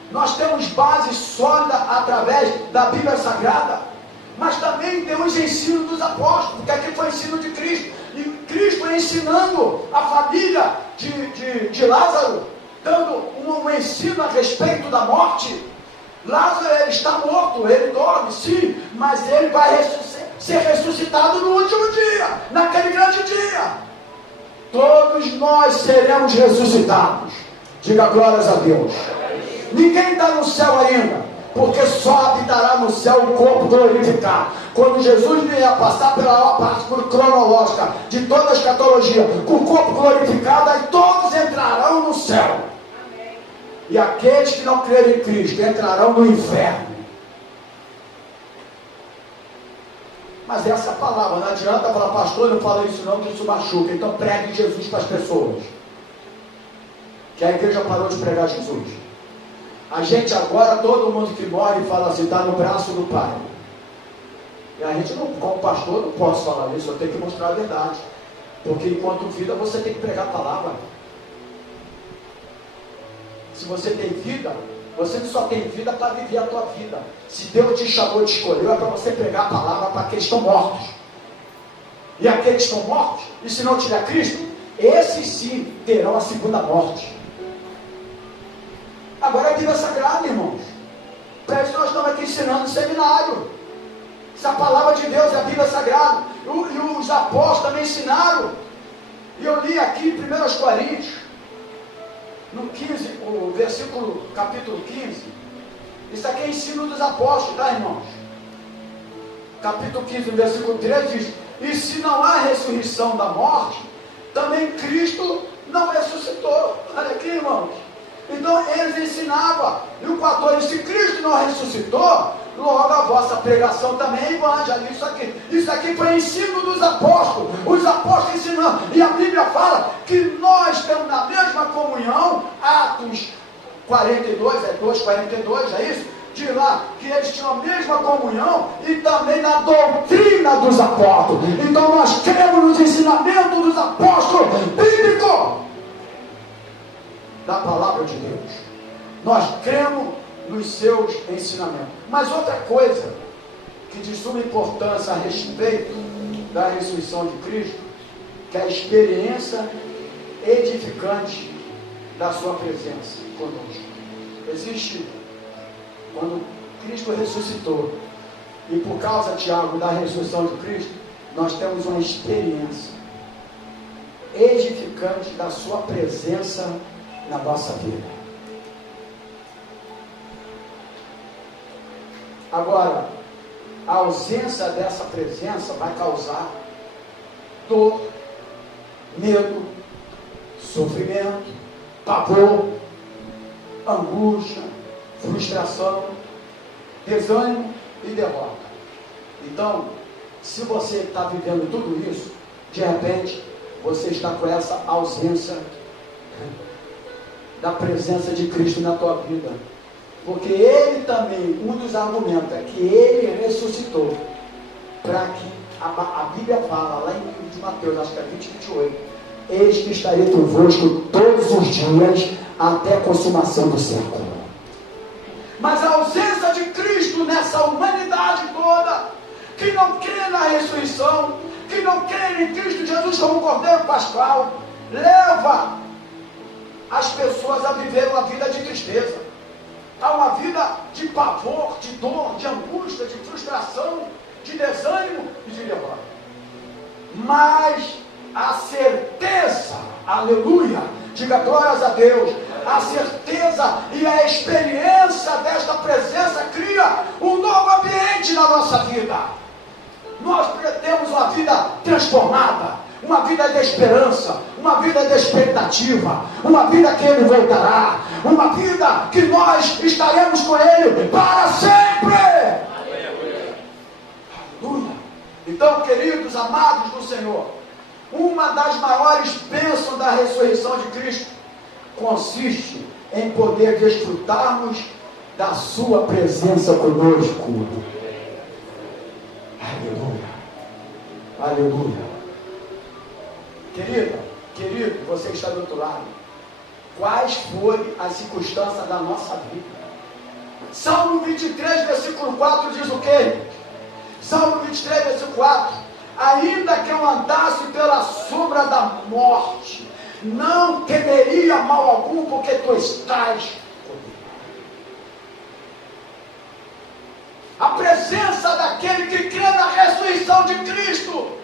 Nós temos base sólida através da Bíblia Sagrada, mas também temos ensino dos apóstolos, porque aqui foi o ensino de Cristo, e Cristo ensinando a família de Lázaro, dando um ensino a respeito da morte. Lázaro, ele está morto, ele dorme, sim, mas ele vai ser ressuscitado no último dia, naquele grande dia. Todos nós seremos ressuscitados. Diga glórias a Deus. Ninguém está no céu ainda, porque só habitará no céu o corpo glorificado. Quando Jesus vier passar pela parte cronológica de toda a escatologia, com o corpo glorificado, aí todos entrarão no céu. E aqueles que não crerem em Cristo entrarão no inferno. Mas essa palavra, não adianta falar: pastor, não fala isso não, que isso machuca. Então pregue Jesus para as pessoas. Que a igreja parou de pregar Jesus. A gente agora, todo mundo que morre fala assim: está no braço do Pai. E a gente não, como pastor, não posso falar isso, eu tenho que mostrar a verdade. Porque enquanto vida, você tem que pregar a palavra. Se você tem vida, você só tem vida para viver a tua vida. Se Deus te chamou, te escolheu, é para você pregar a palavra para aqueles que estão mortos. E aqueles que estão mortos, e se não tiver Cristo, esses sim terão a segunda morte. Agora é a Bíblia Sagrada, irmãos. Para isso nós estamos aqui ensinando no seminário. Essa palavra de Deus é a Bíblia Sagrada. E os apóstolos também ensinaram. E eu li aqui em 1 Coríntios, no 15, o versículo, capítulo 15. Isso aqui é ensino dos apóstolos, tá, irmãos? Capítulo 15, no versículo 13 diz: e se não há ressurreição da morte, também Cristo não ressuscitou. Olha aqui, irmãos. Então eles ensinavam, e o 14: se Cristo não ressuscitou, logo a vossa pregação também é evangelho. Isso aqui foi ensino dos apóstolos, os apóstolos ensinando, e a Bíblia fala que nós temos na mesma comunhão. Atos 42, 2:42, é isso? De lá, que eles tinham a mesma comunhão, e também na doutrina dos apóstolos. Então nós cremos nos ensinamentos dos apóstolos bíblicos, da palavra de Deus. Nós cremos nos seus ensinamentos. Mas outra coisa que de suma importância a respeito da ressurreição de Cristo, que é a experiência edificante da sua presença conosco. Existe, quando Cristo ressuscitou, e por causa, Tiago, da ressurreição de Cristo, nós temos uma experiência edificante da sua presença na nossa vida. Agora, a ausência dessa presença vai causar dor, medo, sofrimento, pavor, angústia, frustração, desânimo e derrota. Então, se você está vivendo tudo isso, de repente você está com essa ausência da presença de Cristo na tua vida, porque Ele também, um dos argumentos é que Ele ressuscitou para que A Bíblia fala, lá em livro de Mateus, acho que é 20, 28, eis que estarei convosco todos os dias até a consumação do século. Mas a ausência de Cristo nessa humanidade toda, que não crê na ressurreição, que não crê em Cristo Jesus como Cordeiro Pascal, leva as pessoas a viver uma vida de tristeza, a uma vida de pavor, de dor, de angústia, de frustração, de desânimo e de derrota. Mas a certeza, aleluia, diga glórias a Deus, a certeza e a experiência desta presença cria um novo ambiente na nossa vida. Nós temos uma vida transformada, uma vida de esperança, uma vida de expectativa, uma vida que Ele voltará, uma vida que nós estaremos com Ele para sempre. Aleluia. Então, queridos, amados do Senhor, uma das maiores bênçãos da ressurreição de Cristo consiste em poder desfrutarmos da sua presença conosco. Aleluia, aleluia. Querida, querido, você que está do outro lado, quais foram as circunstâncias da nossa vida? Salmo 23, versículo 4 diz o quê? Salmo 23, versículo 4: ainda que eu andasse pela sombra da morte, não temeria mal algum, porque tu estás comigo. A presença daquele que crê na ressurreição de Cristo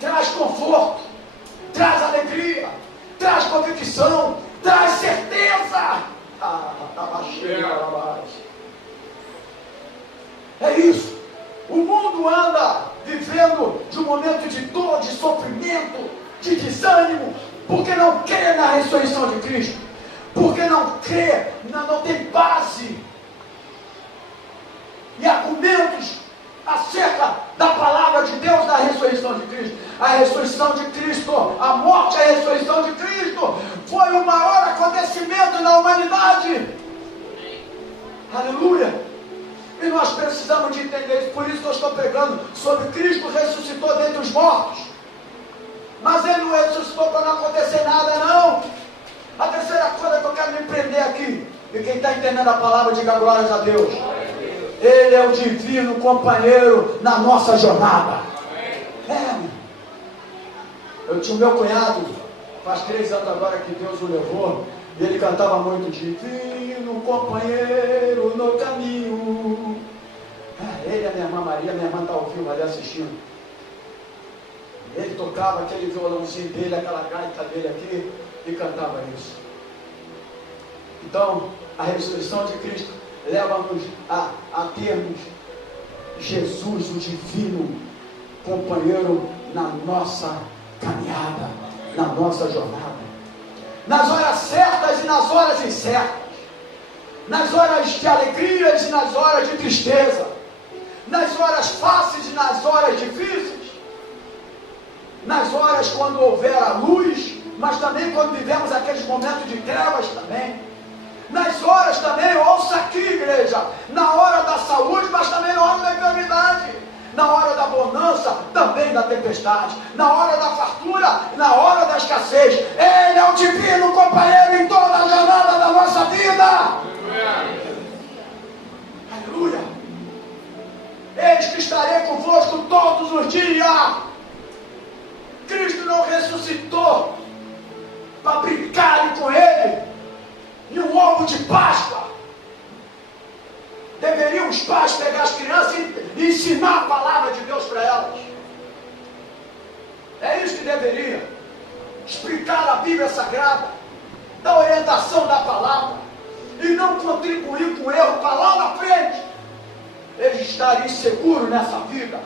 traz conforto, traz alegria, traz convicção, traz certeza. É isso. O mundo anda vivendo de um momento de dor, de sofrimento, de desânimo, porque não crê na ressurreição de Cristo, porque não crê, não tem base e argumentos acerca da palavra de Deus, da ressurreição de Cristo. A ressurreição de Cristo, a morte e a ressurreição de Cristo foi o maior acontecimento na humanidade. Aleluia. E nós precisamos de entender isso. Por isso que eu estou pregando sobre Cristo ressuscitou dentre os mortos. Mas Ele não ressuscitou para não acontecer nada, não. A terceira coisa que eu quero me prender aqui, e quem está entendendo a palavra, diga glórias a Deus. Ele é o divino companheiro na nossa jornada. Eu tinha o meu cunhado, faz 3 anos agora que Deus o levou, e ele cantava muito: divino companheiro no caminho. Ele e a minha irmã Maria, minha irmã está ao vivo ali assistindo. Ele tocava aquele violãozinho dele, aquela gaita dele aqui, e cantava isso. Então, a ressurreição de Cristo leva-nos a termos Jesus, o divino companheiro, na nossa caminhada, na nossa jornada, nas horas certas e nas horas incertas, nas horas de alegrias e nas horas de tristeza, nas horas fáceis e nas horas difíceis, nas horas quando houver a luz, mas também quando vivemos aqueles momentos de trevas também, nas horas também, ouça aqui, igreja, na hora da saúde, mas também na hora da enfermidade, na hora da bonança, também da tempestade, na hora da fartura, na hora da escassez. Ele é o divino companheiro em toda a jornada da nossa vida. Aleluia. Eis que estarei convosco todos os dias. Cristo não ressuscitou para brincar com Ele e um ovo de Páscoa. Deveriam os pais pegar as crianças e ensinar a palavra de Deus para elas. É isso que deveria. Explicar a Bíblia Sagrada, dar orientação da palavra, e não contribuir com o erro para lá na frente. Eles estariam inseguros nessa vida,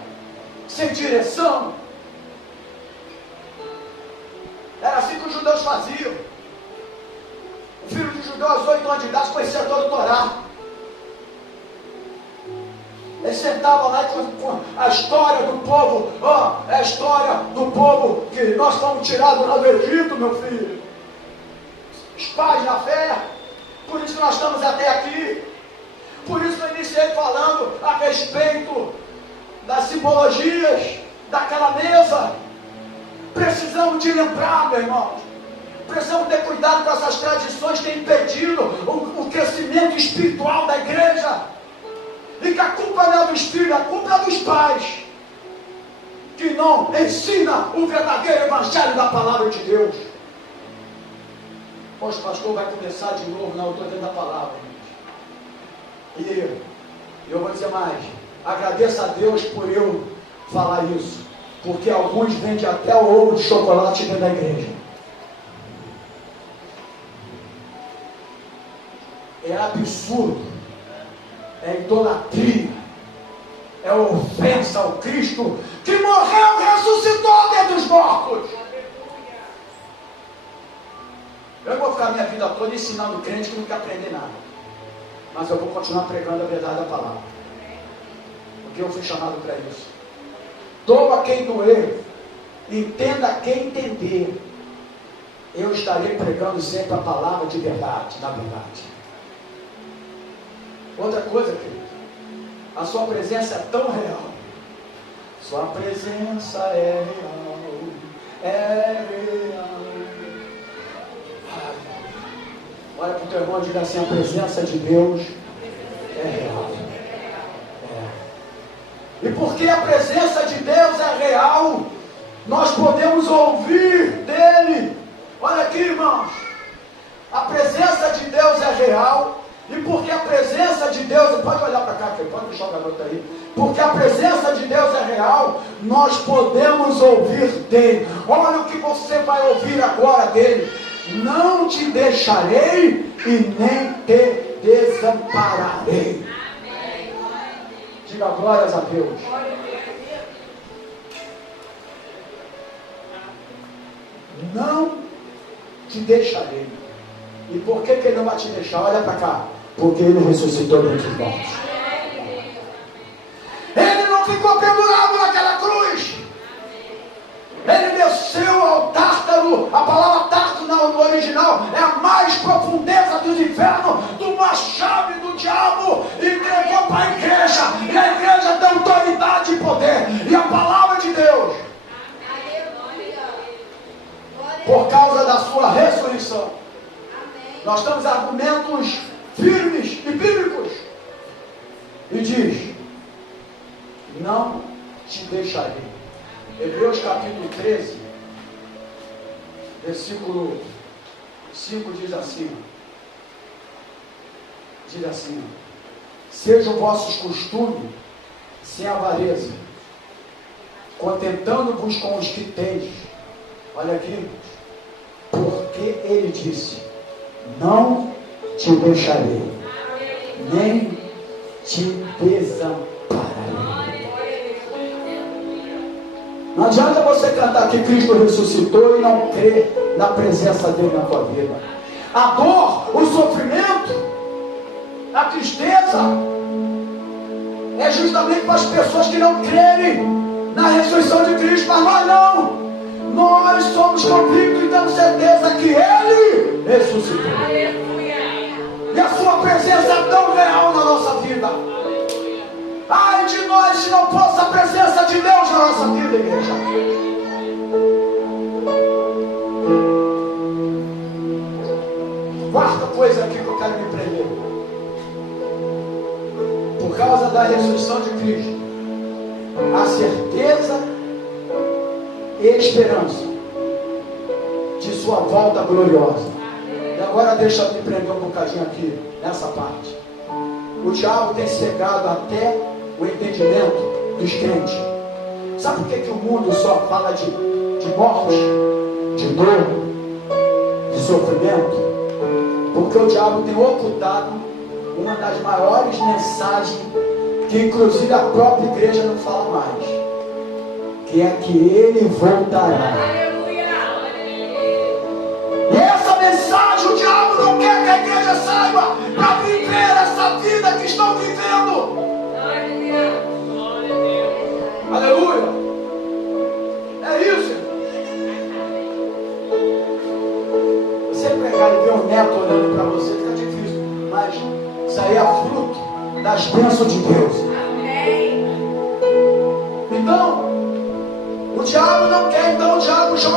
sem direção. Era assim que os judeus faziam. O filho de judeu aos 8 anos de idade conhecia todo o Torá. Ele sentava lá com a história do povo. É a história do povo que nós fomos tirados lá do Egito, meu filho. Os pais na fé. Por isso que nós estamos até aqui. Por isso que eu iniciei falando a respeito das simbologias daquela mesa. Precisamos de lembrar, meu irmão. Precisamos ter cuidado com essas tradições que têm impedido o crescimento espiritual da igreja. E que a culpa não é dos filhos, a culpa é dos pais, que não ensina o verdadeiro evangelho da palavra de Deus. Poxa, pastor, vai começar de novo. Não, eu estou dentro da palavra, gente. E eu vou dizer mais, agradeça a Deus por eu falar isso, porque alguns vendem até o ovo de chocolate dentro da igreja. É absurdo, é idolatria, é ofensa ao Cristo que morreu e ressuscitou dentre os mortos. Eu vou ficar a minha vida toda ensinando crente que não quer aprender nada, mas eu vou continuar pregando a verdade da palavra, porque eu fui chamado para isso. Doa quem doer, entenda quem entender. Eu estarei pregando sempre a palavra de verdade, da verdade. Outra coisa, querido, a sua presença é tão real. Sua presença é real, é real. Olha para o teu irmão e diga assim: a presença de Deus é real. E porque a presença de Deus é real, nós podemos ouvir dele. Olha aqui, irmãos, a presença de Deus é real. E porque a presença de Deus, pode olhar para cá, pode deixar o garoto aí. Porque a presença de Deus é real, nós podemos ouvir dele. Olha o que você vai ouvir agora dele: não te deixarei e nem te desampararei. Diga glórias a Deus. Não te deixarei. E por que ele não vai te deixar? Olha para cá. Porque ele ressuscitou dentre os mortos. Ele não ficou pendurado naquela cruz. Ele desceu ao Tártaro. A palavra Tártaro no original é a mais profundeza dos infernos, de uma chave do diabo, e entregou para a igreja. E a igreja tem autoridade e poder. E a palavra de Deus, por causa da sua ressurreição, nós temos argumentos firmes e bíblicos. E diz: não te deixarei. Hebreus capítulo 13, versículo 5 diz assim: sejam vossos costumes sem avareza, contentando-vos com os que tens. Olha aqui, porque ele disse: não te deixarei, nem te desampararei. Não adianta você cantar que Cristo ressuscitou e não crer na presença dele na tua vida. A dor, o sofrimento, a tristeza é justamente para as pessoas que não crerem na ressurreição de Cristo. Mas nós não. Nós somos convictos e temos certeza que ele ressuscitou. E a sua presença é tão real na nossa vida. Ai de nós se não fosse a presença de Deus na nossa vida, igreja. Quarta coisa aqui que eu quero me prender. Por causa da ressurreição de Cristo, a certeza e esperança de sua volta gloriosa. E agora deixa eu me prender um bocadinho aqui nessa parte. O diabo tem cegado até o entendimento dos crentes. Sabe por que o mundo só fala de morte, de dor, de sofrimento? Porque o diabo tem ocultado uma das maiores mensagens que inclusive a própria igreja não fala mais, que é que ele voltará. E essa mensagem o diabo não quer que a igreja saiba, para viver essa vida que estão vivendo. Aleluia. É isso. Você pregar e ver um neto olhando para você fica difícil, mas isso aí é fruto das bênçãos de Deus.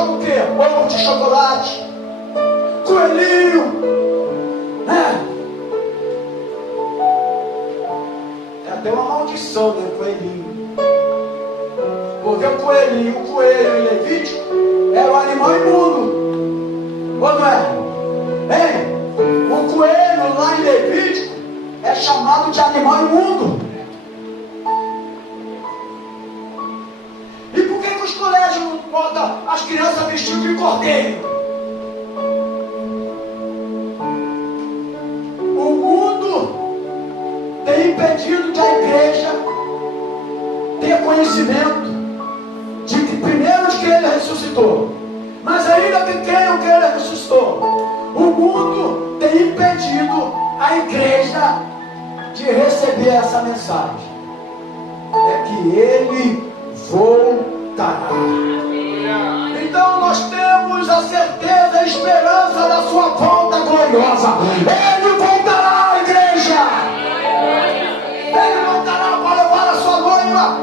como o quê? Ovo de chocolate, coelhinho, né? É até uma maldição, né? Coelhinho. Porque o coelho em Levítico era um animal imundo. Ou não é? Hein? O coelho lá em Levítico é chamado de animal imundo. E por que os colégios não botam as crianças vestidas de cordeiro? O mundo tem impedido de a igreja ter conhecimento de que primeiro que ele ressuscitou, mas ainda que creiam que ele ressuscitou, o mundo tem impedido a igreja de receber essa mensagem. É que ele voltará. Então nós temos a certeza, a esperança da sua volta gloriosa. Ele voltará, igreja. Ele voltará para levar a sua noiva.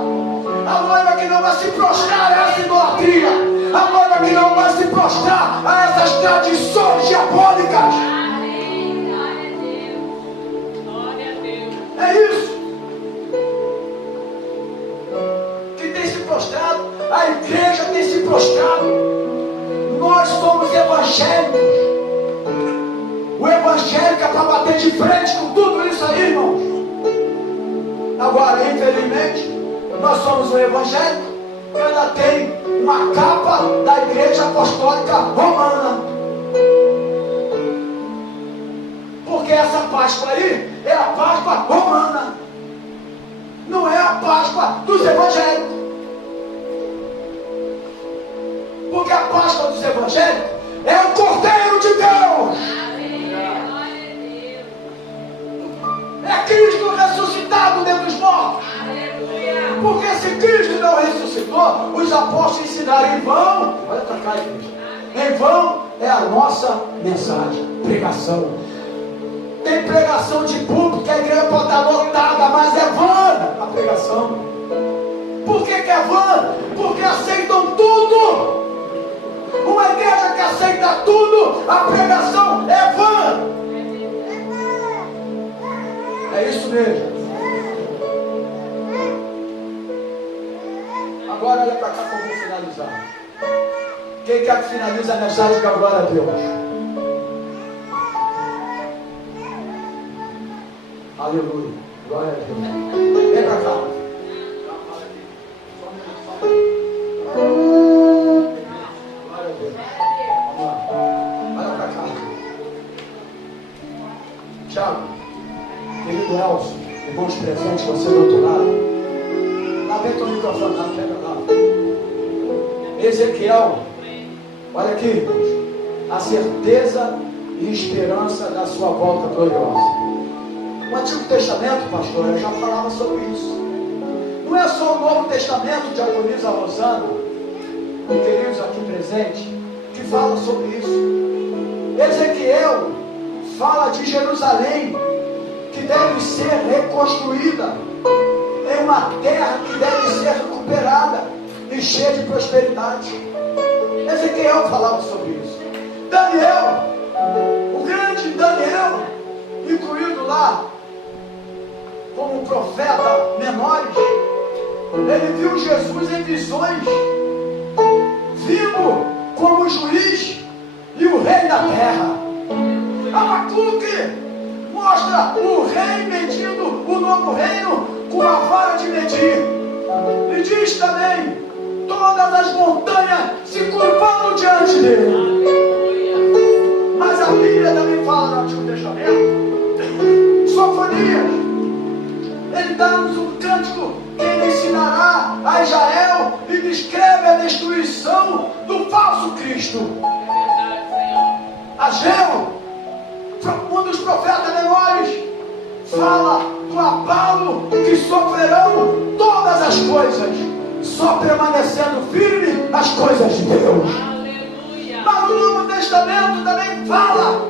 A noiva que não vai se prostrar a essa idolatria. A noiva que não vai se prostrar a essas tradições diabólicas. É isso que tem se prostrado. A igreja tem se prostrado. Nós somos evangélicos. O evangélico é para bater de frente com tudo isso aí, irmãos. Agora, infelizmente, nós somos um evangélico que ainda tem uma capa da Igreja Apostólica Romana. Porque essa Páscoa aí é a Páscoa romana. Não é a Páscoa dos evangélicos. Porque a Páscoa dos evangélicos é o Cordeiro de Deus. É Cristo ressuscitado dentre os mortos. Porque se Cristo não ressuscitou, os apóstolos ensinaram em vão. Olha para cá, igreja. Em vão é a nossa mensagem, pregação. Tem pregação de público que a igreja pode estar lotada, mas é vã a pregação. Por que é vã? Porque aceitam tudo. Uma igreja que aceita tudo, a pregação é vã. É isso mesmo. Agora olha para cá que eu vou finalizar. Quem quer que finalize a mensagem da glória a Deus? Aleluia. Glória a Deus. Vem para cá. Glória a Deus. Vamos lá. Olha para cá. Tiago, querido Elcio, irmãos presentes, você do outro lado. Lá vem teu microfone, lá, pega lá. Ezequiel, olha aqui, irmãos. A certeza e esperança da sua volta gloriosa. O Antigo Testamento, pastor, eu já falava sobre isso. Não é só o Novo Testamento de Agonisa Rosana, e queridos aqui presentes, que fala sobre isso. Ezequiel fala de Jerusalém, que deve ser reconstruída em uma terra que deve ser recuperada e cheia de prosperidade. Ezequiel falava sobre isso. Daniel, o grande Daniel, incluído lá como profeta menores, ele viu Jesus em visões, vivo como juiz e o rei da terra. Abacuque mostra o rei medindo o novo reino com a vara de medir. E diz também, todas as montanhas se curvando diante dele. Mas a Bíblia também fala no Antigo Testamento, Sofonias, ele dá-nos um cântico que ele ensinará a Israel e descreve a destruição do falso Cristo. Ageu, um dos profetas menores, fala do abalo que sofrerão todas as coisas, só permanecendo firme as coisas de Deus. Aleluia. Mas o Novo Testamento também fala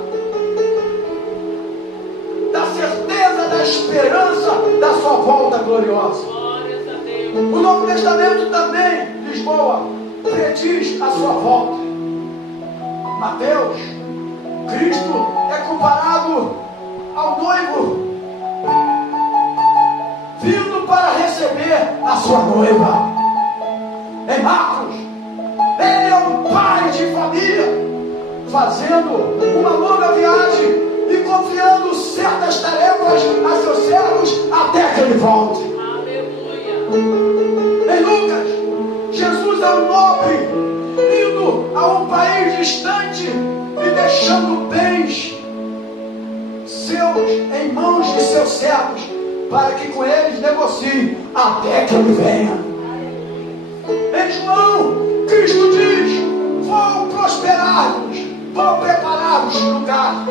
da certeza, da esperança da sua volta gloriosa. Glórias a Deus. O Novo Testamento também, Lisboa, prediz a sua volta. Mateus, Cristo é comparado ao noivo vindo para receber a sua noiva. Em Marcos, ele é um pai de família fazendo uma longa viagem e confiando certas tarefas a seus servos até que ele volte. Em Lucas, Jesus é um nobre indo a um país distante e deixando bens seus em mãos de seus servos para que com eles negocie até que ele venha. Em João, Cristo diz: vou prosperar-vos, vou preparar-vos lugar,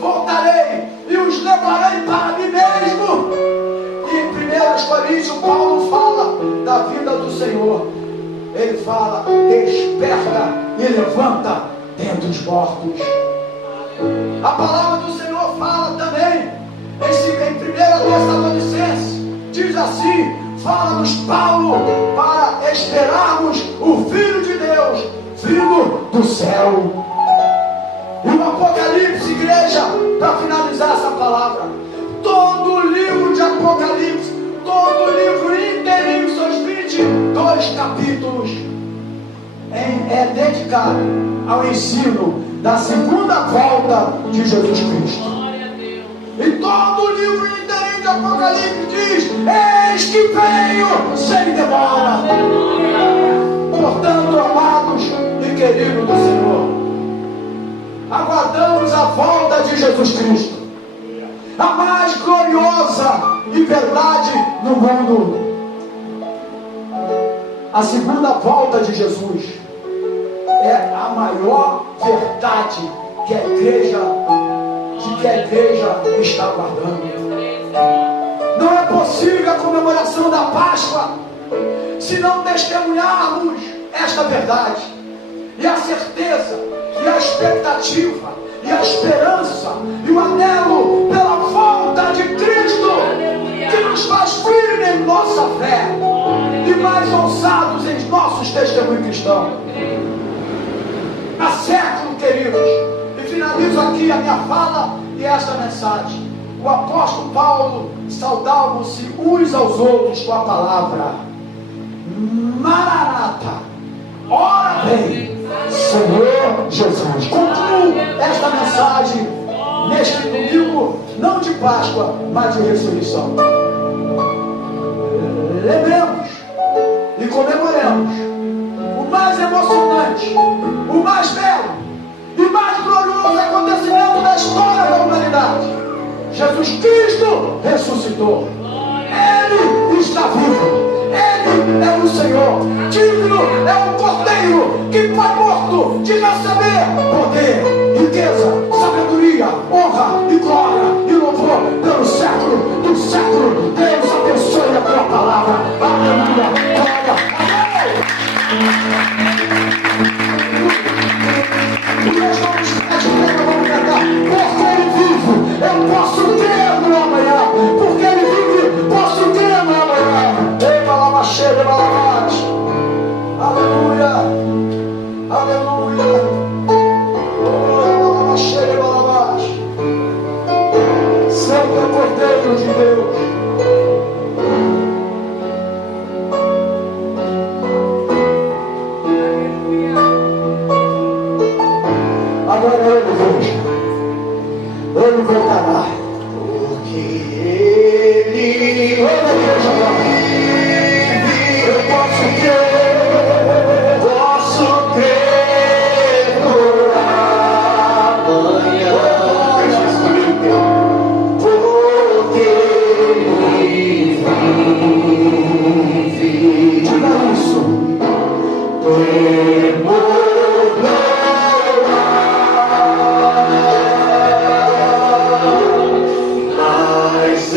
voltarei e os levarei para mim mesmo. E em 1 Coríntios, Paulo fala da vida do Senhor. Ele fala: desperta e levanta dentre os mortos. A palavra do Senhor fala também em 1 Tessalonicenses, diz assim: fala-nos Paulo para esperarmos o Filho de Deus vindo do céu. E o Apocalipse, igreja, para finalizar essa palavra, todo o livro de Apocalipse, todo o livro inteirinho, seus 22 capítulos, é dedicado ao ensino da segunda volta de Jesus Cristo. E todo o livro inteirinho de Apocalipse diz: eis que venho sem demora. Portanto, amados e queridos do Senhor, aguardamos a volta de Jesus Cristo, a mais gloriosa e verdade no mundo. A segunda volta de Jesus é a maior verdade que a igreja está aguardando. Não é possível a comemoração da Páscoa se não testemunharmos esta verdade, e a certeza, e a expectativa, e a esperança, e o anelo pela volta de Cristo, que nos faz firmes em nossa fé e mais ousados em nossos testemunhos cristãos. Há séculos, queridos, e finalizo aqui a minha fala e esta mensagem. O apóstolo Paulo saudavam-se uns aos outros com a palavra: Maranata, ora vem, Senhor Jesus. Concluo esta mensagem neste domingo, não de Páscoa, mas de ressurreição. Lembremos e comemoremos o mais emocionante, o mais belo e mais glorioso acontecimento da história da humanidade. Jesus Cristo ressuscitou. Ele está vivo. Ele é o Senhor. Digno é o Cordeiro que foi morto de receber poder, riqueza, sabedoria, honra e glória e louvor pelo século do século. Deus abençoe a tua palavra. Aleluia. Glória. E nós vamos cantar. Porque Ele vive, eu posso crer no amanhã. Porque Ele vive, posso crer no amanhã. Ei, balamacheira, balamate. Aleluia. Aleluia. Oh, balamacheira, balamate. Santo Cordeiro de Deus. Agora ele voltará, porque ele vive. Eu posso crer no amanhã, porque ele vive. Diga isso. Mas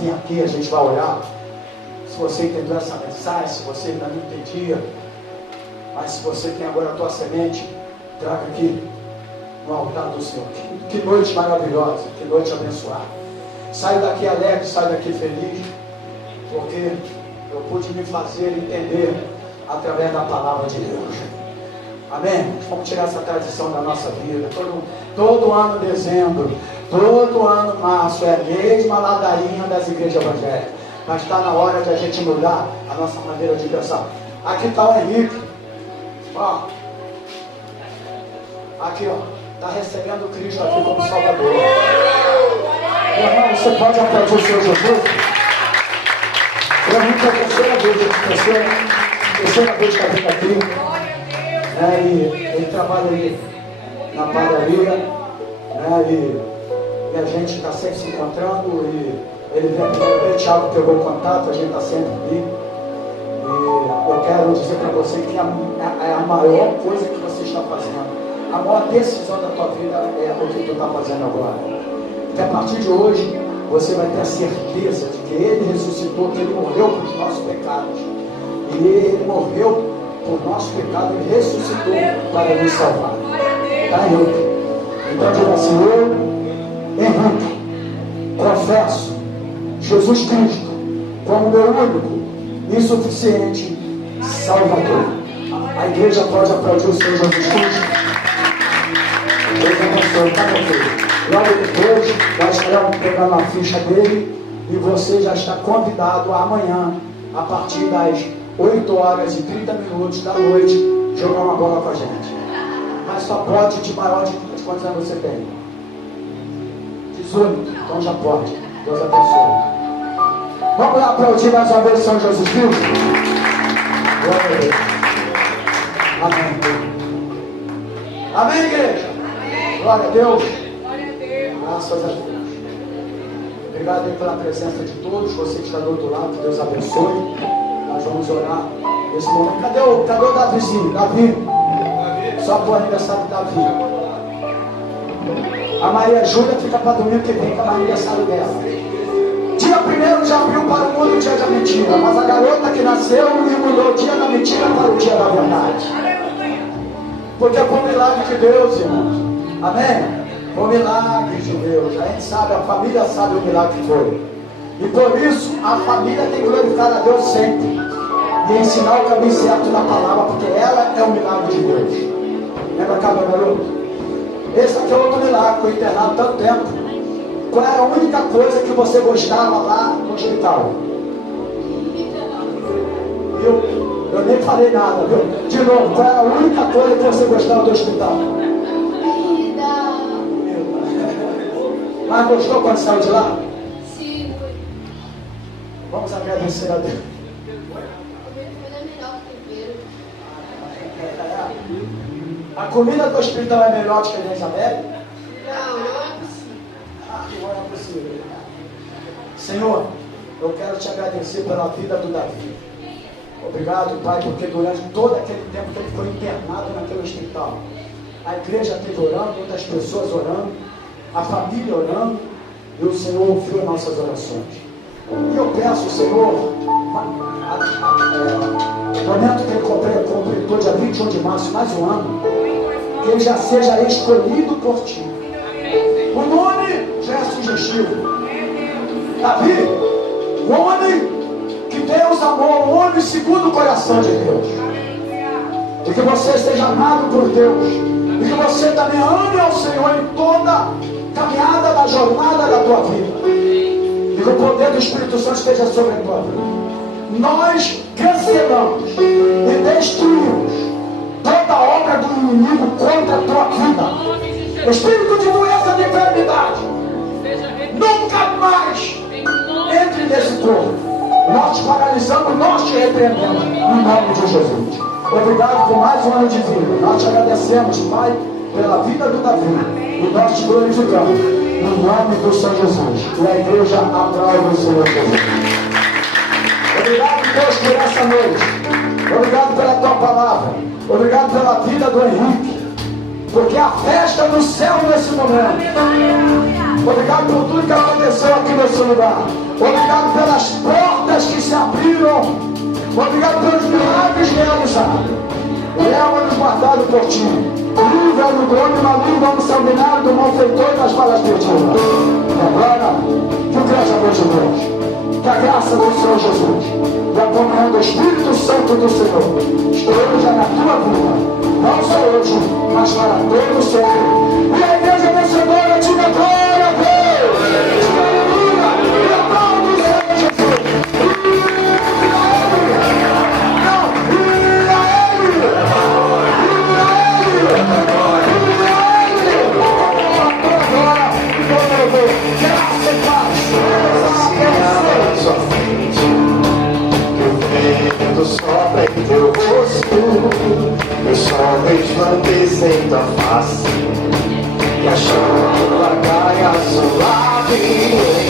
Vem aqui, a gente vai orar. Se você entendeu essa mensagem, se você ainda não entendia, mas se você tem agora a tua semente, traga aqui no altar do Senhor. Que noite maravilhosa, que noite abençoada. Saio daqui alegre, saio daqui feliz, porque eu pude me fazer entender através da palavra de Deus. Amém? Vamos tirar essa tradição da nossa vida. Todo ano dezembro, todo ano março é a mesma ladainha das igrejas evangélicas. Mas está na hora de a gente mudar a nossa maneira de pensar. Aqui está o Henrique. Ó. Aqui, ó. Está recebendo Cristo aqui como Salvador. Meu irmão, você pode aplaudir o Senhor Jesus? Para mim, é a terceira vez que eu vim aqui. Ele trabalha ali na padaria, e a gente está sempre se encontrando, e ele vem a primeira vez, Thiago pegou o contato, a gente está sempre ali. E eu quero dizer para você que é a maior coisa que você está fazendo, a maior decisão da tua vida é o que tu está fazendo agora. Que a partir de hoje você vai ter a certeza de que Ele ressuscitou, que Ele morreu por os nossos pecados, e Ele morreu por nosso pecado e ressuscitou para nos salvar. Está, Henrique? Então diga assim: eu, Henrique, confesso Jesus Cristo como meu único, insuficiente Salvador. A igreja pode aplaudir o Senhor Jesus Cristo. Deus abençoe, tá, meu filho? Logo depois, nós estaremos pegando a ficha dele e você já está convidado amanhã, a partir das 8h30 da noite, jogar uma bola com a gente. Mas só pode de maior de quantos anos você tem? 18, então já pode. Deus abençoe. Vamos lá aplaudir mais uma vez o Senhor Jesus Cristo? Glória a Deus. Amém. Amém, igreja? Amém. Glória a Deus. Glória a Deus. Graças a Deus. Obrigado aí pela presença de todos. Você que está do outro lado, que Deus abençoe. Nós vamos orar nesse momento. Cadê o Davizinho? Davi? Só para o aniversário de Davi. A Maria Júlia fica para domingo que vem, que é o aniversário dela. Dia 1º de abril para o mundo, o dia da mentira. Mas a garota que nasceu e mudou o dia da mentira para o dia da verdade. Porque é por milagre de Deus, irmãos. Amém? Por milagre de Deus. A gente sabe, a família sabe o milagre que foi. E por isso, a família tem que glorificar a Deus sempre. E ensinar o caminho certo da palavra, porque ela é o milagre de Deus. Lembra cá, meu garoto? Esse aqui é outro milagre, foi internado tanto tempo. Qual era a única coisa que você gostava lá no hospital? Viu? Eu nem falei nada, viu? De novo, qual era a única coisa que você gostava do hospital? Comida. Mas gostou quando saiu de lá? Sim. Vamos agradecer a Deus. A comida do hospital é melhor do que a da Isabel? Não é possível. Não é possível. Senhor, eu quero te agradecer pela vida do Davi. Obrigado, Pai, porque durante todo aquele tempo que ele foi internado naquele hospital, a igreja esteve orando, outras pessoas orando, a família orando, e o Senhor ouviu as nossas orações. E eu peço, Senhor, no momento que ele completou dia 21 de março, mais um ano, que ele já seja escolhido por ti. O nome já é sugestivo. Davi, o homem que Deus amou, o homem segundo o coração de Deus. E que você seja amado por Deus. E que você também ame ao Senhor em toda a caminhada da jornada da tua vida. E que o poder do Espírito Santo esteja sobre a tua vida. Nós cancelamos e destruímos toda a obra do inimigo contra a tua vida. Espírito de doença, de enfermidade, nunca mais entre nesse corpo. Nós te paralisamos, nós te repreendemos em nome de Jesus. Obrigado por mais um ano de vida. Nós te agradecemos, Pai, pela vida do Davi, e nós te glorificamos no nome do Senhor Jesus. E a igreja aplaude o Senhor Jesus. Obrigado, Deus, por essa noite. Obrigado pela tua palavra. Obrigado pela vida do Henrique, porque a festa no céu nesse momento. Obrigado por tudo que aconteceu aqui nesse lugar. Obrigado pelas portas que se abriram. Obrigado pelos milagres realizados. Leva-nos guardado por ti. Livra-nos do homem maligno, do homem sanguinário, do malfeitor e das balas perdidas. E agora, que o grande amor de Deus, que a graça do Senhor Jesus e a comunhão do Espírito Santo do Senhor esteja na tua vida, não só hoje, mas para todo sempre. E a igreja vencedora diga glória a Deus. Aleluia. E aplauda o Senhor Jesus. Sopra em teu rosto, eu só resplandecer em tua face, e a chama caia suave.